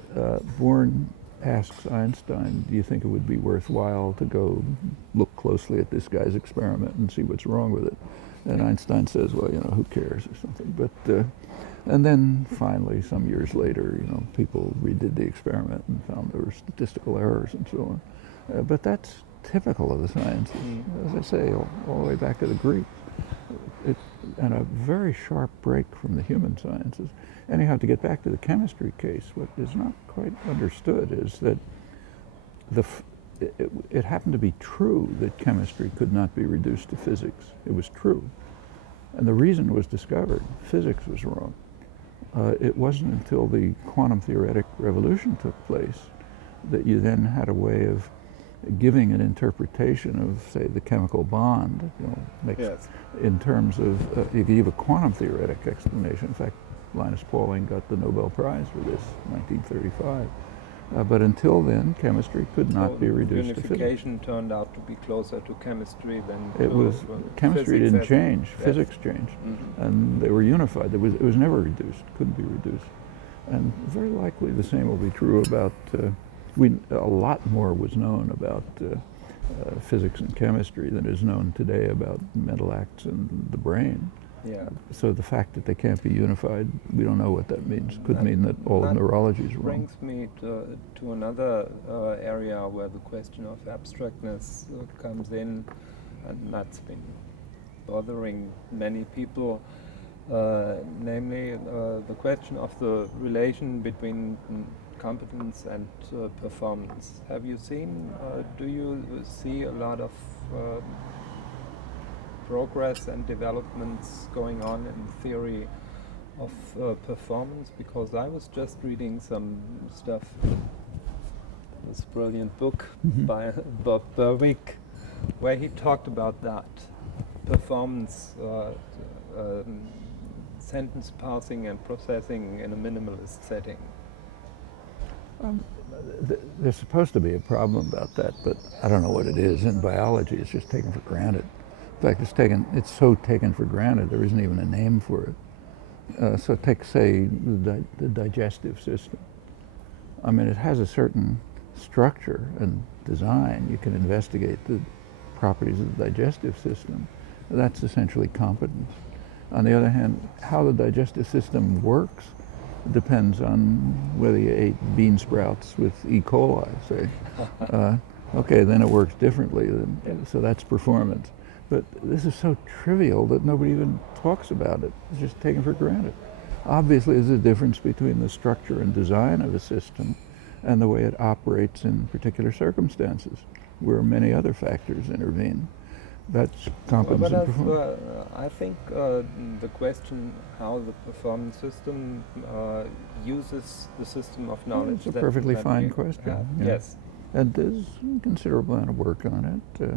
Born asks Einstein, do you think it would be worthwhile to go look closely at this guy's experiment and see what's wrong with it? And Einstein says, well, you know, who cares or something. But, and then finally, some years later, you know, people redid the experiment and found there were statistical errors and so on. But that's typical of the sciences, as I say, all the way back to the Greeks. And a very sharp break from the human sciences. Anyhow, to get back to the chemistry case, what is not quite understood is that it happened to be true that chemistry could not be reduced to physics. It was true. And the reason was discovered. Physics was wrong. It wasn't until the quantum theoretic revolution took place that you then had a way of giving an interpretation of, say, the chemical bond, you know, in terms of, you give a quantum theoretic explanation. In fact, Linus Pauling got the Nobel Prize for this, 1935. But until then, chemistry could not be reduced to physics. Unification turned out to be closer to chemistry than it was. Chemistry didn't change. Physics changed, and they were unified. It was never reduced. Couldn't be reduced, and very likely the same will be true about. A lot more was known about physics and chemistry than is known today about mental acts and the brain. Yeah. So the fact that they can't be unified, we don't know what that means. Could mean that all of neurology is wrong. Brings me to another area where the question of abstractness comes in, and that's been bothering many people, namely the question of the relation between competence and performance. Have you seen, do you see a lot of progress and developments going on in theory of performance? Because I was just reading some stuff, this brilliant book by Bob Berwick, where he talked about that performance, sentence parsing and processing in a minimalist setting. There's supposed to be a problem about that, but I don't know what it is. In biology, it's just taken for granted. In fact, it's so taken for granted, there isn't even a name for it. So take, say, the digestive system. I mean, it has a certain structure and design. You can investigate the properties of the digestive system. That's essentially competence. On the other hand, how the digestive system works depends on whether you ate bean sprouts with E. coli, say. Okay, then it works differently, so that's performance. But this is so trivial that nobody even talks about it. It's just taken for granted. Obviously, there's a difference between the structure and design of a system and the way it operates in particular circumstances, where many other factors intervene. That's competence and performance. I think the question how the performance system uses the system of knowledge. It's a perfectly fine question. Yeah. Yes. And there's a considerable amount of work on it.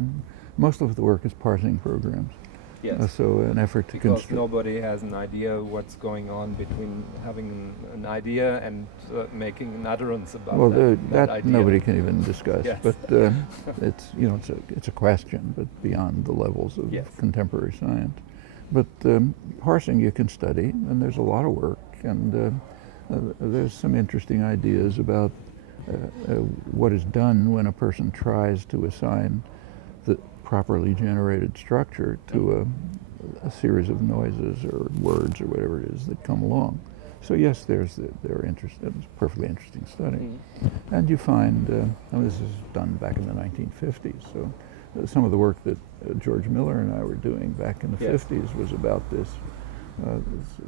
Most of the work is parsing programs. Yes. So an effort to because nobody has an idea what's going on between having an idea and making an utterance about that idea. Nobody can even discuss. Yes. But it's it's a question, but beyond the levels of contemporary science. But parsing you can study, and there's a lot of work, and there's some interesting ideas about what is done when a person tries to assign the properly generated structure to a series of noises or words or whatever it is that come along. So yes, they're interesting. It's a perfectly interesting study. And you find, this is done back in the 1950s, so some of the work that George Miller and I were doing back in the 50s was about this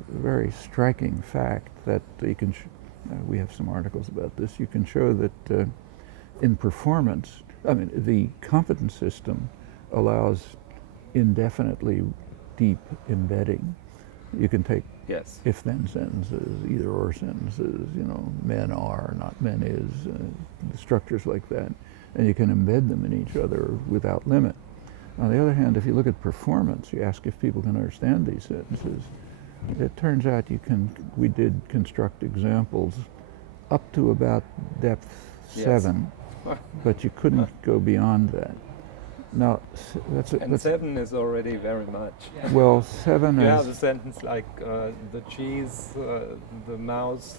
very striking fact that you can, we have some articles about this, you can show that in performance, I mean, the competence system allows indefinitely deep embedding. You can take if-then sentences, either-or sentences, men are, not men is, structures like that, and you can embed them in each other without limit. On the other hand, if you look at performance, you ask if people can understand these sentences. It turns out we did construct examples up to about depth 7, but you couldn't go beyond that. Now, that's 7 is already very much. Well, 7 is... You have a sentence like the cheese, the mouse,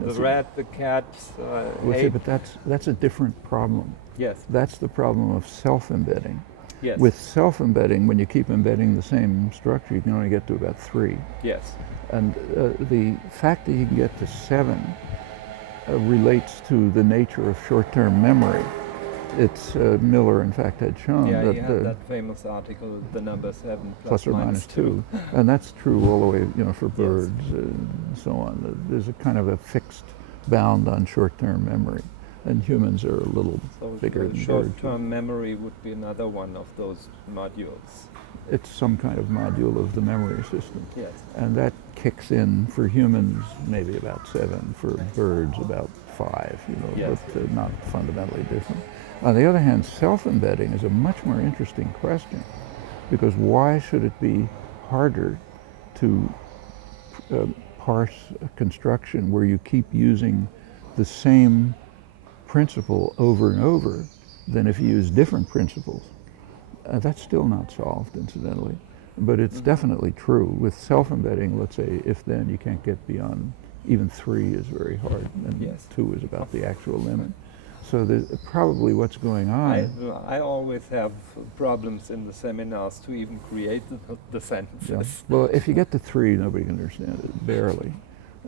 the rat, the cat, but that's a different problem. Yes. That's the problem of self-embedding. Yes. With self-embedding, when you keep embedding the same structure, you can only get to about 3. Yes. And the fact that you can get to 7 relates to the nature of short-term memory. It's Miller, in fact, had shown that he had that famous article, the number 7 plus or minus 2, and that's true all the way, for birds and so on. There's a kind of a fixed bound on short-term memory, and humans are a little bigger than birds. Short-term memory would be another one of those modules. It's some kind of module of the memory system. Yes. And that kicks in for humans maybe about 7, for birds about 5, but not fundamentally different. On the other hand, self-embedding is a much more interesting question, because why should it be harder to parse a construction where you keep using the same principle over and over than if you use different principles? That's still not solved, incidentally, but it's definitely true. With self-embedding, let's say, if-then, you can't get beyond, even 3 is very hard, and 2 is about the actual limit. So probably what's going on... I always have problems in the seminars to even create the sentences. Yeah. Well, if you get to 3, nobody can understand it, barely.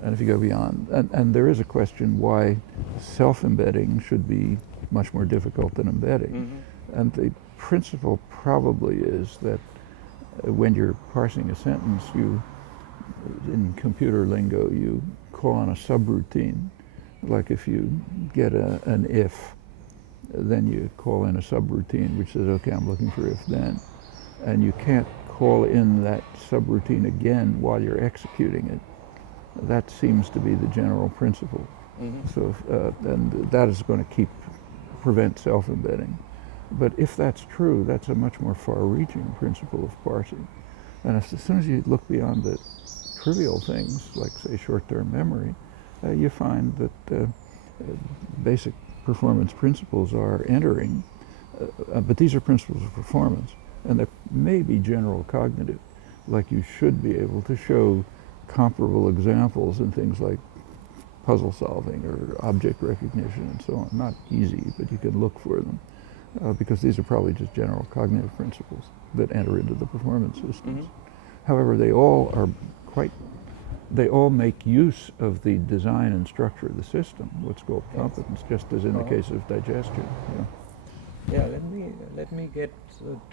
And if you go beyond, and there is a question why self-embedding should be much more difficult than embedding. And the principle probably is that when you're parsing a sentence, in computer lingo, you call on a subroutine. Like if you get an if, then you call in a subroutine which says, okay, I'm looking for if then. And you can't call in that subroutine again while you're executing it. That seems to be the general principle. Mm-hmm. So, and that is going to prevent self-embedding. But if that's true, that's a much more far-reaching principle of parsing. And as soon as you look beyond the trivial things, like say short-term memory, you find that basic performance principles are entering, but these are principles of performance, and there may be general cognitive, like you should be able to show comparable examples in things like puzzle solving or object recognition and so on. Not easy, but you can look for them, because these are probably just general cognitive principles that enter into the performance systems. Mm-hmm. However, they all make use of the design and structure of the system, what's called competence, just as in the case of digestion. Yeah, let me get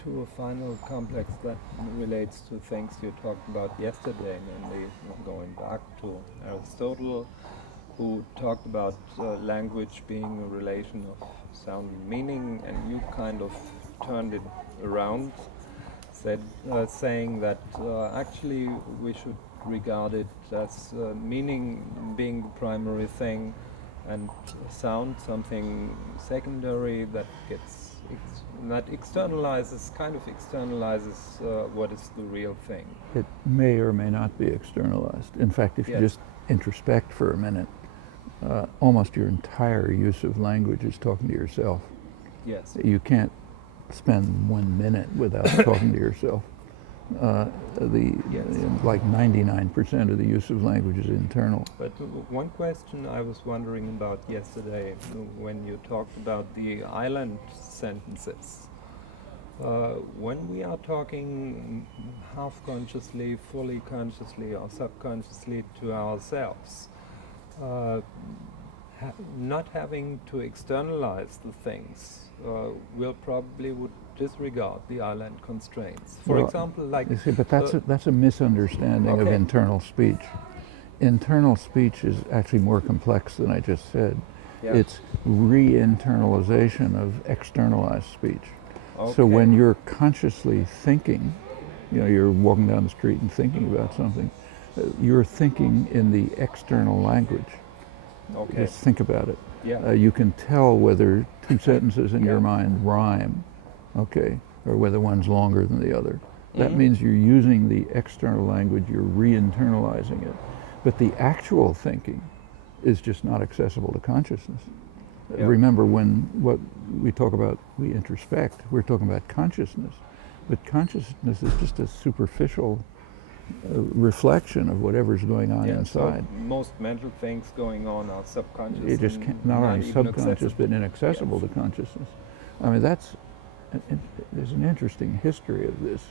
to a final complex that relates to things you talked about yesterday, namely going back to Aristotle, who talked about language being a relation of sound and meaning, and you kind of turned it around, saying that actually we should regard it as meaning being the primary thing and sound something secondary that gets externalizes what is the real thing. It may or may not be externalized. In fact, if you just introspect for a minute, almost your entire use of language is talking to yourself. Yes. You can't spend 1 minute without talking to yourself. Like 99% of the use of language is internal. But one question I was wondering about yesterday when you talked about the island sentences. When we are talking half consciously, fully consciously, or subconsciously to ourselves, not having to externalize the things, we'll probably would disregard the island constraints. For example, like... You see, but that's a misunderstanding of internal speech. Internal speech is actually more complex than I just said. Yeah. It's re-internalization of externalized speech. Okay. So when you're consciously thinking, you're walking down the street and thinking about something, you're thinking in the external language. Okay. Just think about it. Yeah. You can tell whether two sentences in your mind rhyme, or whether one's longer than the other. That means you're using the external language, you're re-internalizing it. But the actual thinking is just not accessible to consciousness. Yeah. Remember, what we talk about, we introspect, we're talking about consciousness. But consciousness is just a superficial reflection of whatever's going on inside. So most mental things going on are subconscious. You just can't, not only subconscious, but inaccessible to consciousness. I mean, there's an interesting history of this.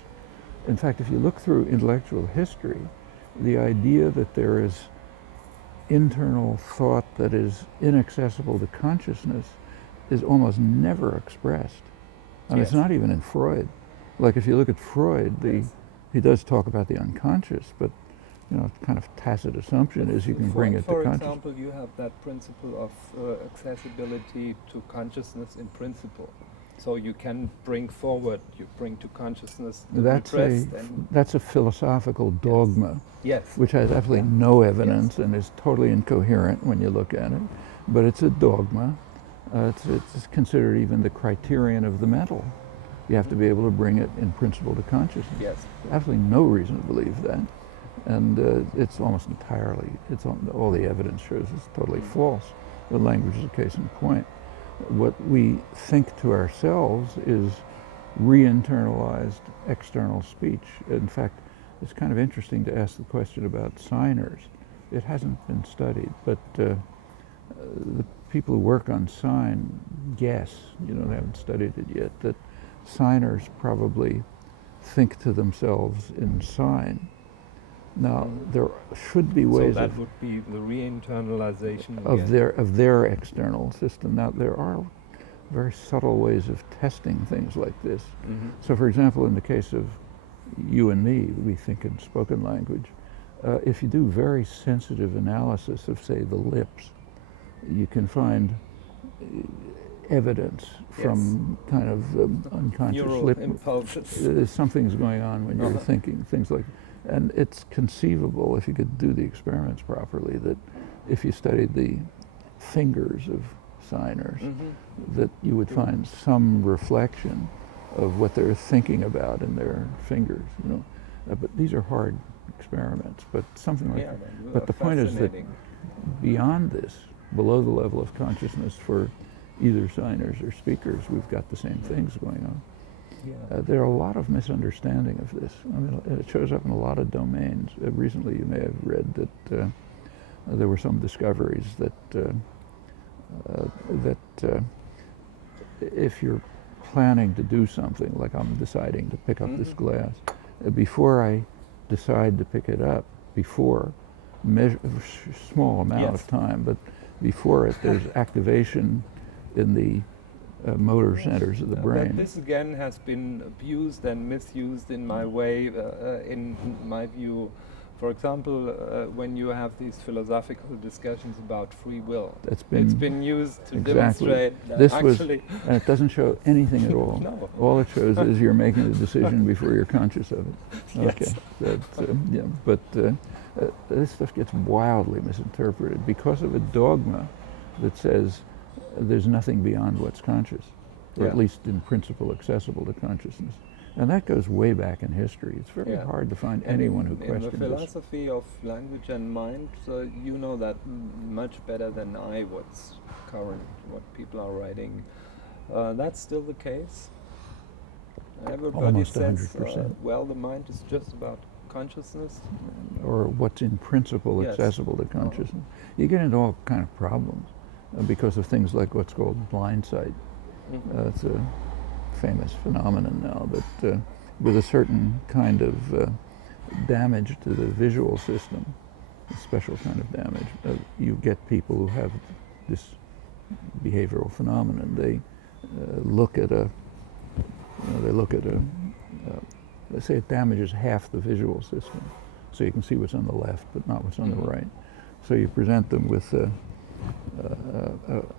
In fact, if you look through intellectual history, the idea that there is internal thought that is inaccessible to consciousness is almost never expressed. And it's not even in Freud. Like if you look at Freud, he does talk about the unconscious, but kind of tacit assumption is you can bring it to consciousness. For example, you have that principle of accessibility to consciousness in principle. So you can bring to consciousness the repressed. That's a philosophical dogma, which has absolutely no evidence and is totally incoherent when you look at it. But it's a dogma. It's considered even the criterion of the mental. You have to be able to bring it in principle to consciousness. Yes. Absolutely no reason to believe that. And it's almost entirely, all the evidence shows it's totally false. The language is a case in point. What we think to ourselves is re-internalized external speech. In fact, it's kind of interesting to ask the question about signers. It hasn't been studied, but the people who work on sign guess, they haven't studied it yet, that signers probably think to themselves in sign. Now, there should be ways so that would be the re-internalization of their external system. Now, there are very subtle ways of testing things like this. Mm-hmm. So, for example, in the case of you and me, we think in spoken language. If you do very sensitive analysis of, say, the lips, you can find evidence from kind of unconscious neural slip. impulses. Something's going on when you're thinking, things like, and it's conceivable if you could do the experiments properly that if you studied the fingers of signers, that you would find some reflection of what they're thinking about in their fingers, you know. But these are hard experiments, but something like that. But the point is that beyond this, below the level of consciousness for either signers or speakers, we've got the same things going on. There are a lot of misunderstanding of this. I mean, it shows up in a lot of domains. Recently you may have read that there were some discoveries that if you're planning to do something, like I'm deciding to pick up this glass, before I decide to pick it up, before small amount of time, but before it, there's activation in the motor centers of the brain. But this again has been abused and misused in my way, in my view. For example, when you have these philosophical discussions about free will, it's been used to demonstrate that this actually... and it doesn't show anything at all. No. All it shows is you're making a decision before you're conscious of it. Okay, yeah, but this stuff gets wildly misinterpreted because of a dogma that says there's nothing beyond what's conscious, or at least in principle accessible to consciousness. And that goes way back in history. It's very hard to find anyone who questions this. In the philosophy of language and mind, you know that much better than I what's current, what people are writing. That's still the case. Everybody Almost says, 100%. well, the mind is just about consciousness. Or what's in principle accessible to consciousness. You get into all kind of problems because of things like what's called blind sight. It's a famous phenomenon now, but with a certain kind of damage to the visual system, a special kind of damage, you get people who have this behavioral phenomenon. They look at let's say it damages half the visual system, so you can see what's on the left but not what's on the right. So you present them with a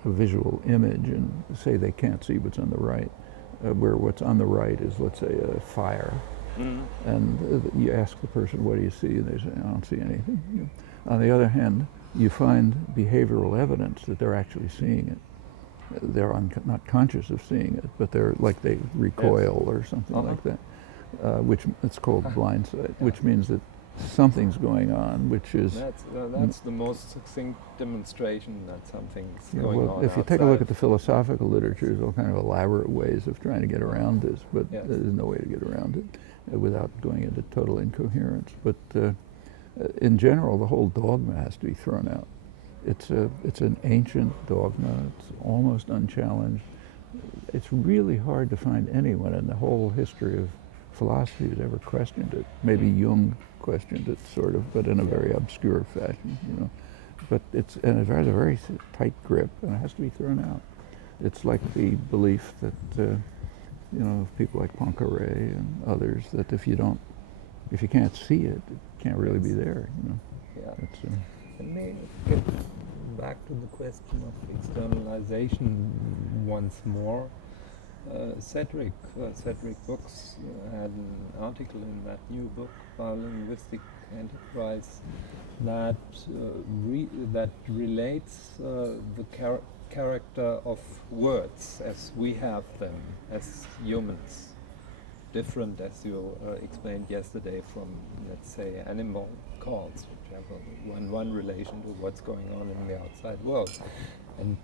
visual image and say they can't see what's on the right. Where what's on the right is, let's say, a fire. And you ask the person, what do you see? And they say, I don't see anything. On the other hand, you find behavioral evidence that they're actually seeing it. They're not conscious of seeing it, but they're like they recoil or something like that, which it's called blind sight, which means that something's going on, which is... That's the most succinct demonstration that something's going on if you take a look at the philosophical literature, there's all kind of elaborate ways of trying to get around this, but there's no way to get around it without going into total incoherence. But in general, the whole dogma has to be thrown out. It's an ancient dogma. It's almost unchallenged. It's really hard to find anyone in the whole history of philosophy who's ever questioned it. Maybe Jung questioned it, sort of, but in a very obscure fashion, you know. But it has a very tight grip, and it has to be thrown out. It's like the belief that, you know, people like Poincaré and others, that if you can't see it, it can't really be there, you know. Let me get back to the question of externalization once more. Cedric Books had an article in that new book, Linguistic Enterprise, that relates the character of words as we have them as humans, different, as you explained yesterday, from, let's say, animal calls, which have one relation to what's going on in the outside world. And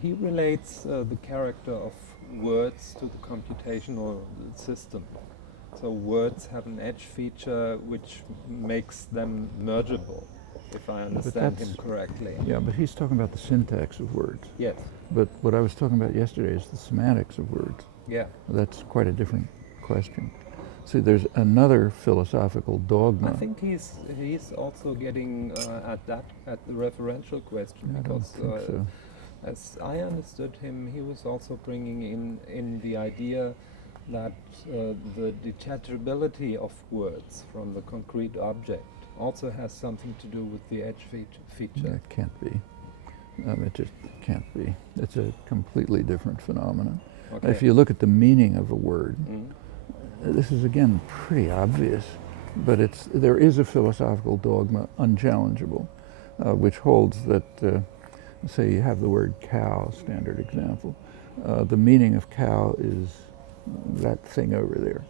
he relates the character of words to the computational system. So words have an edge feature which makes them mergeable, if I understand him correctly. Yeah, but he's talking about the syntax of words. Yes. But what I was talking about yesterday is the semantics of words. Yeah. That's quite a different question. See, there's another philosophical dogma. I think he's also getting at the referential question, because so. As I understood him, he was also bringing in the idea that the detachability of words from the concrete object also has something to do with the edge feature. That can't be. It just can't be. It's a completely different phenomenon. Okay. If you look at the meaning of a word, this is again pretty obvious, but there is a philosophical dogma, unchallengeable, which holds that, say you have the word cow, standard example, the meaning of cow is that thing over there.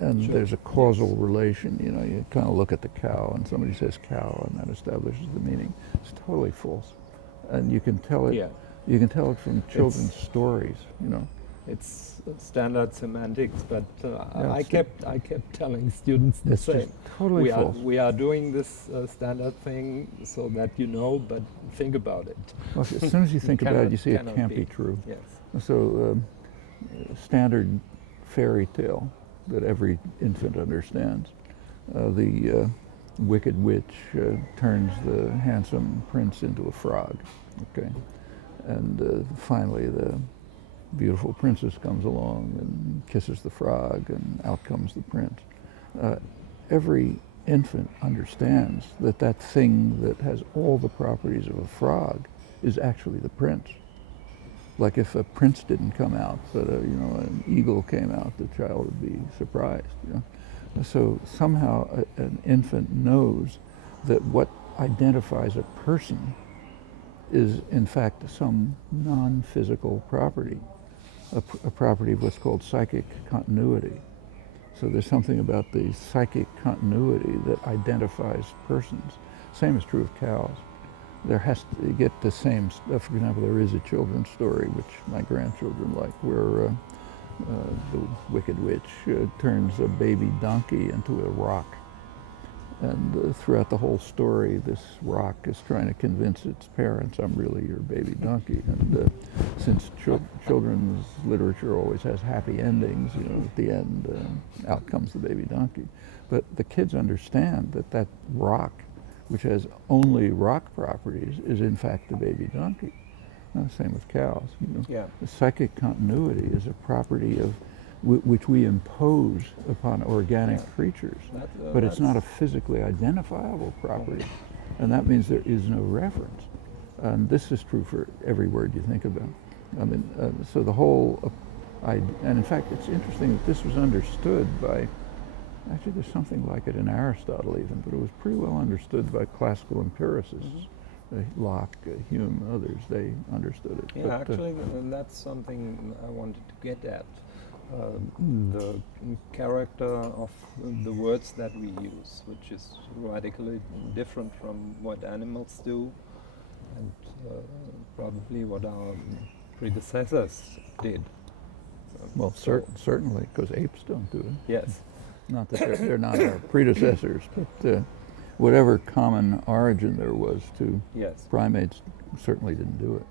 And Sure. there's a causal relation, you know, you kind of look at the cow and somebody says cow and that establishes the meaning. It's totally false. And you can tell it, you can tell it from children's stories, you know. It's standard semantics, but Yeah, I kept telling students the It's same. just totally false. We are doing this standard thing so that you know, but think about it. Well, as soon as you think about it, you see it cannot can't be true. Yes. So, standard fairy tale that every infant understands. The wicked witch turns the handsome prince into a frog, okay? And finally the beautiful princess comes along and kisses the frog and out comes the prince. Every infant understands that that thing that has all the properties of a frog is actually the prince. Like if a prince didn't come out, but an eagle came out, the child would be surprised. You know? So somehow an infant knows that what identifies a person is in fact some non-physical property, a property of what's called psychic continuity. So there's something about the psychic continuity that identifies persons. Same is true of cows. There has to get the same stuff. For example, there is a children's story, which my grandchildren like, where the wicked witch turns a baby donkey into a rock. And throughout the whole story, this rock is trying to convince its parents, I'm really your baby donkey. And since children's literature always has happy endings, you know, at the end, out comes the baby donkey. But the kids understand that that rock, which has only rock properties, is in fact the baby donkey. Same with cows. You know. Yeah. The psychic continuity is a property of which we impose upon organic creatures, but it's not a physically identifiable property, and that means there is no reference. And this is true for every word you think about. I mean, so the whole, and in fact, it's interesting that this was understood by. Actually, there's something like it in Aristotle even, but it was pretty well understood by classical empiricists. Locke, Hume, others, they understood it. Yeah, but, actually, that's something I wanted to get at. The character of the words that we use, which is radically different from what animals do, and probably what our predecessors did. Well, certainly, because apes don't do it. Yes. Not that they're not our predecessors, but whatever common origin there was to primates certainly didn't do it.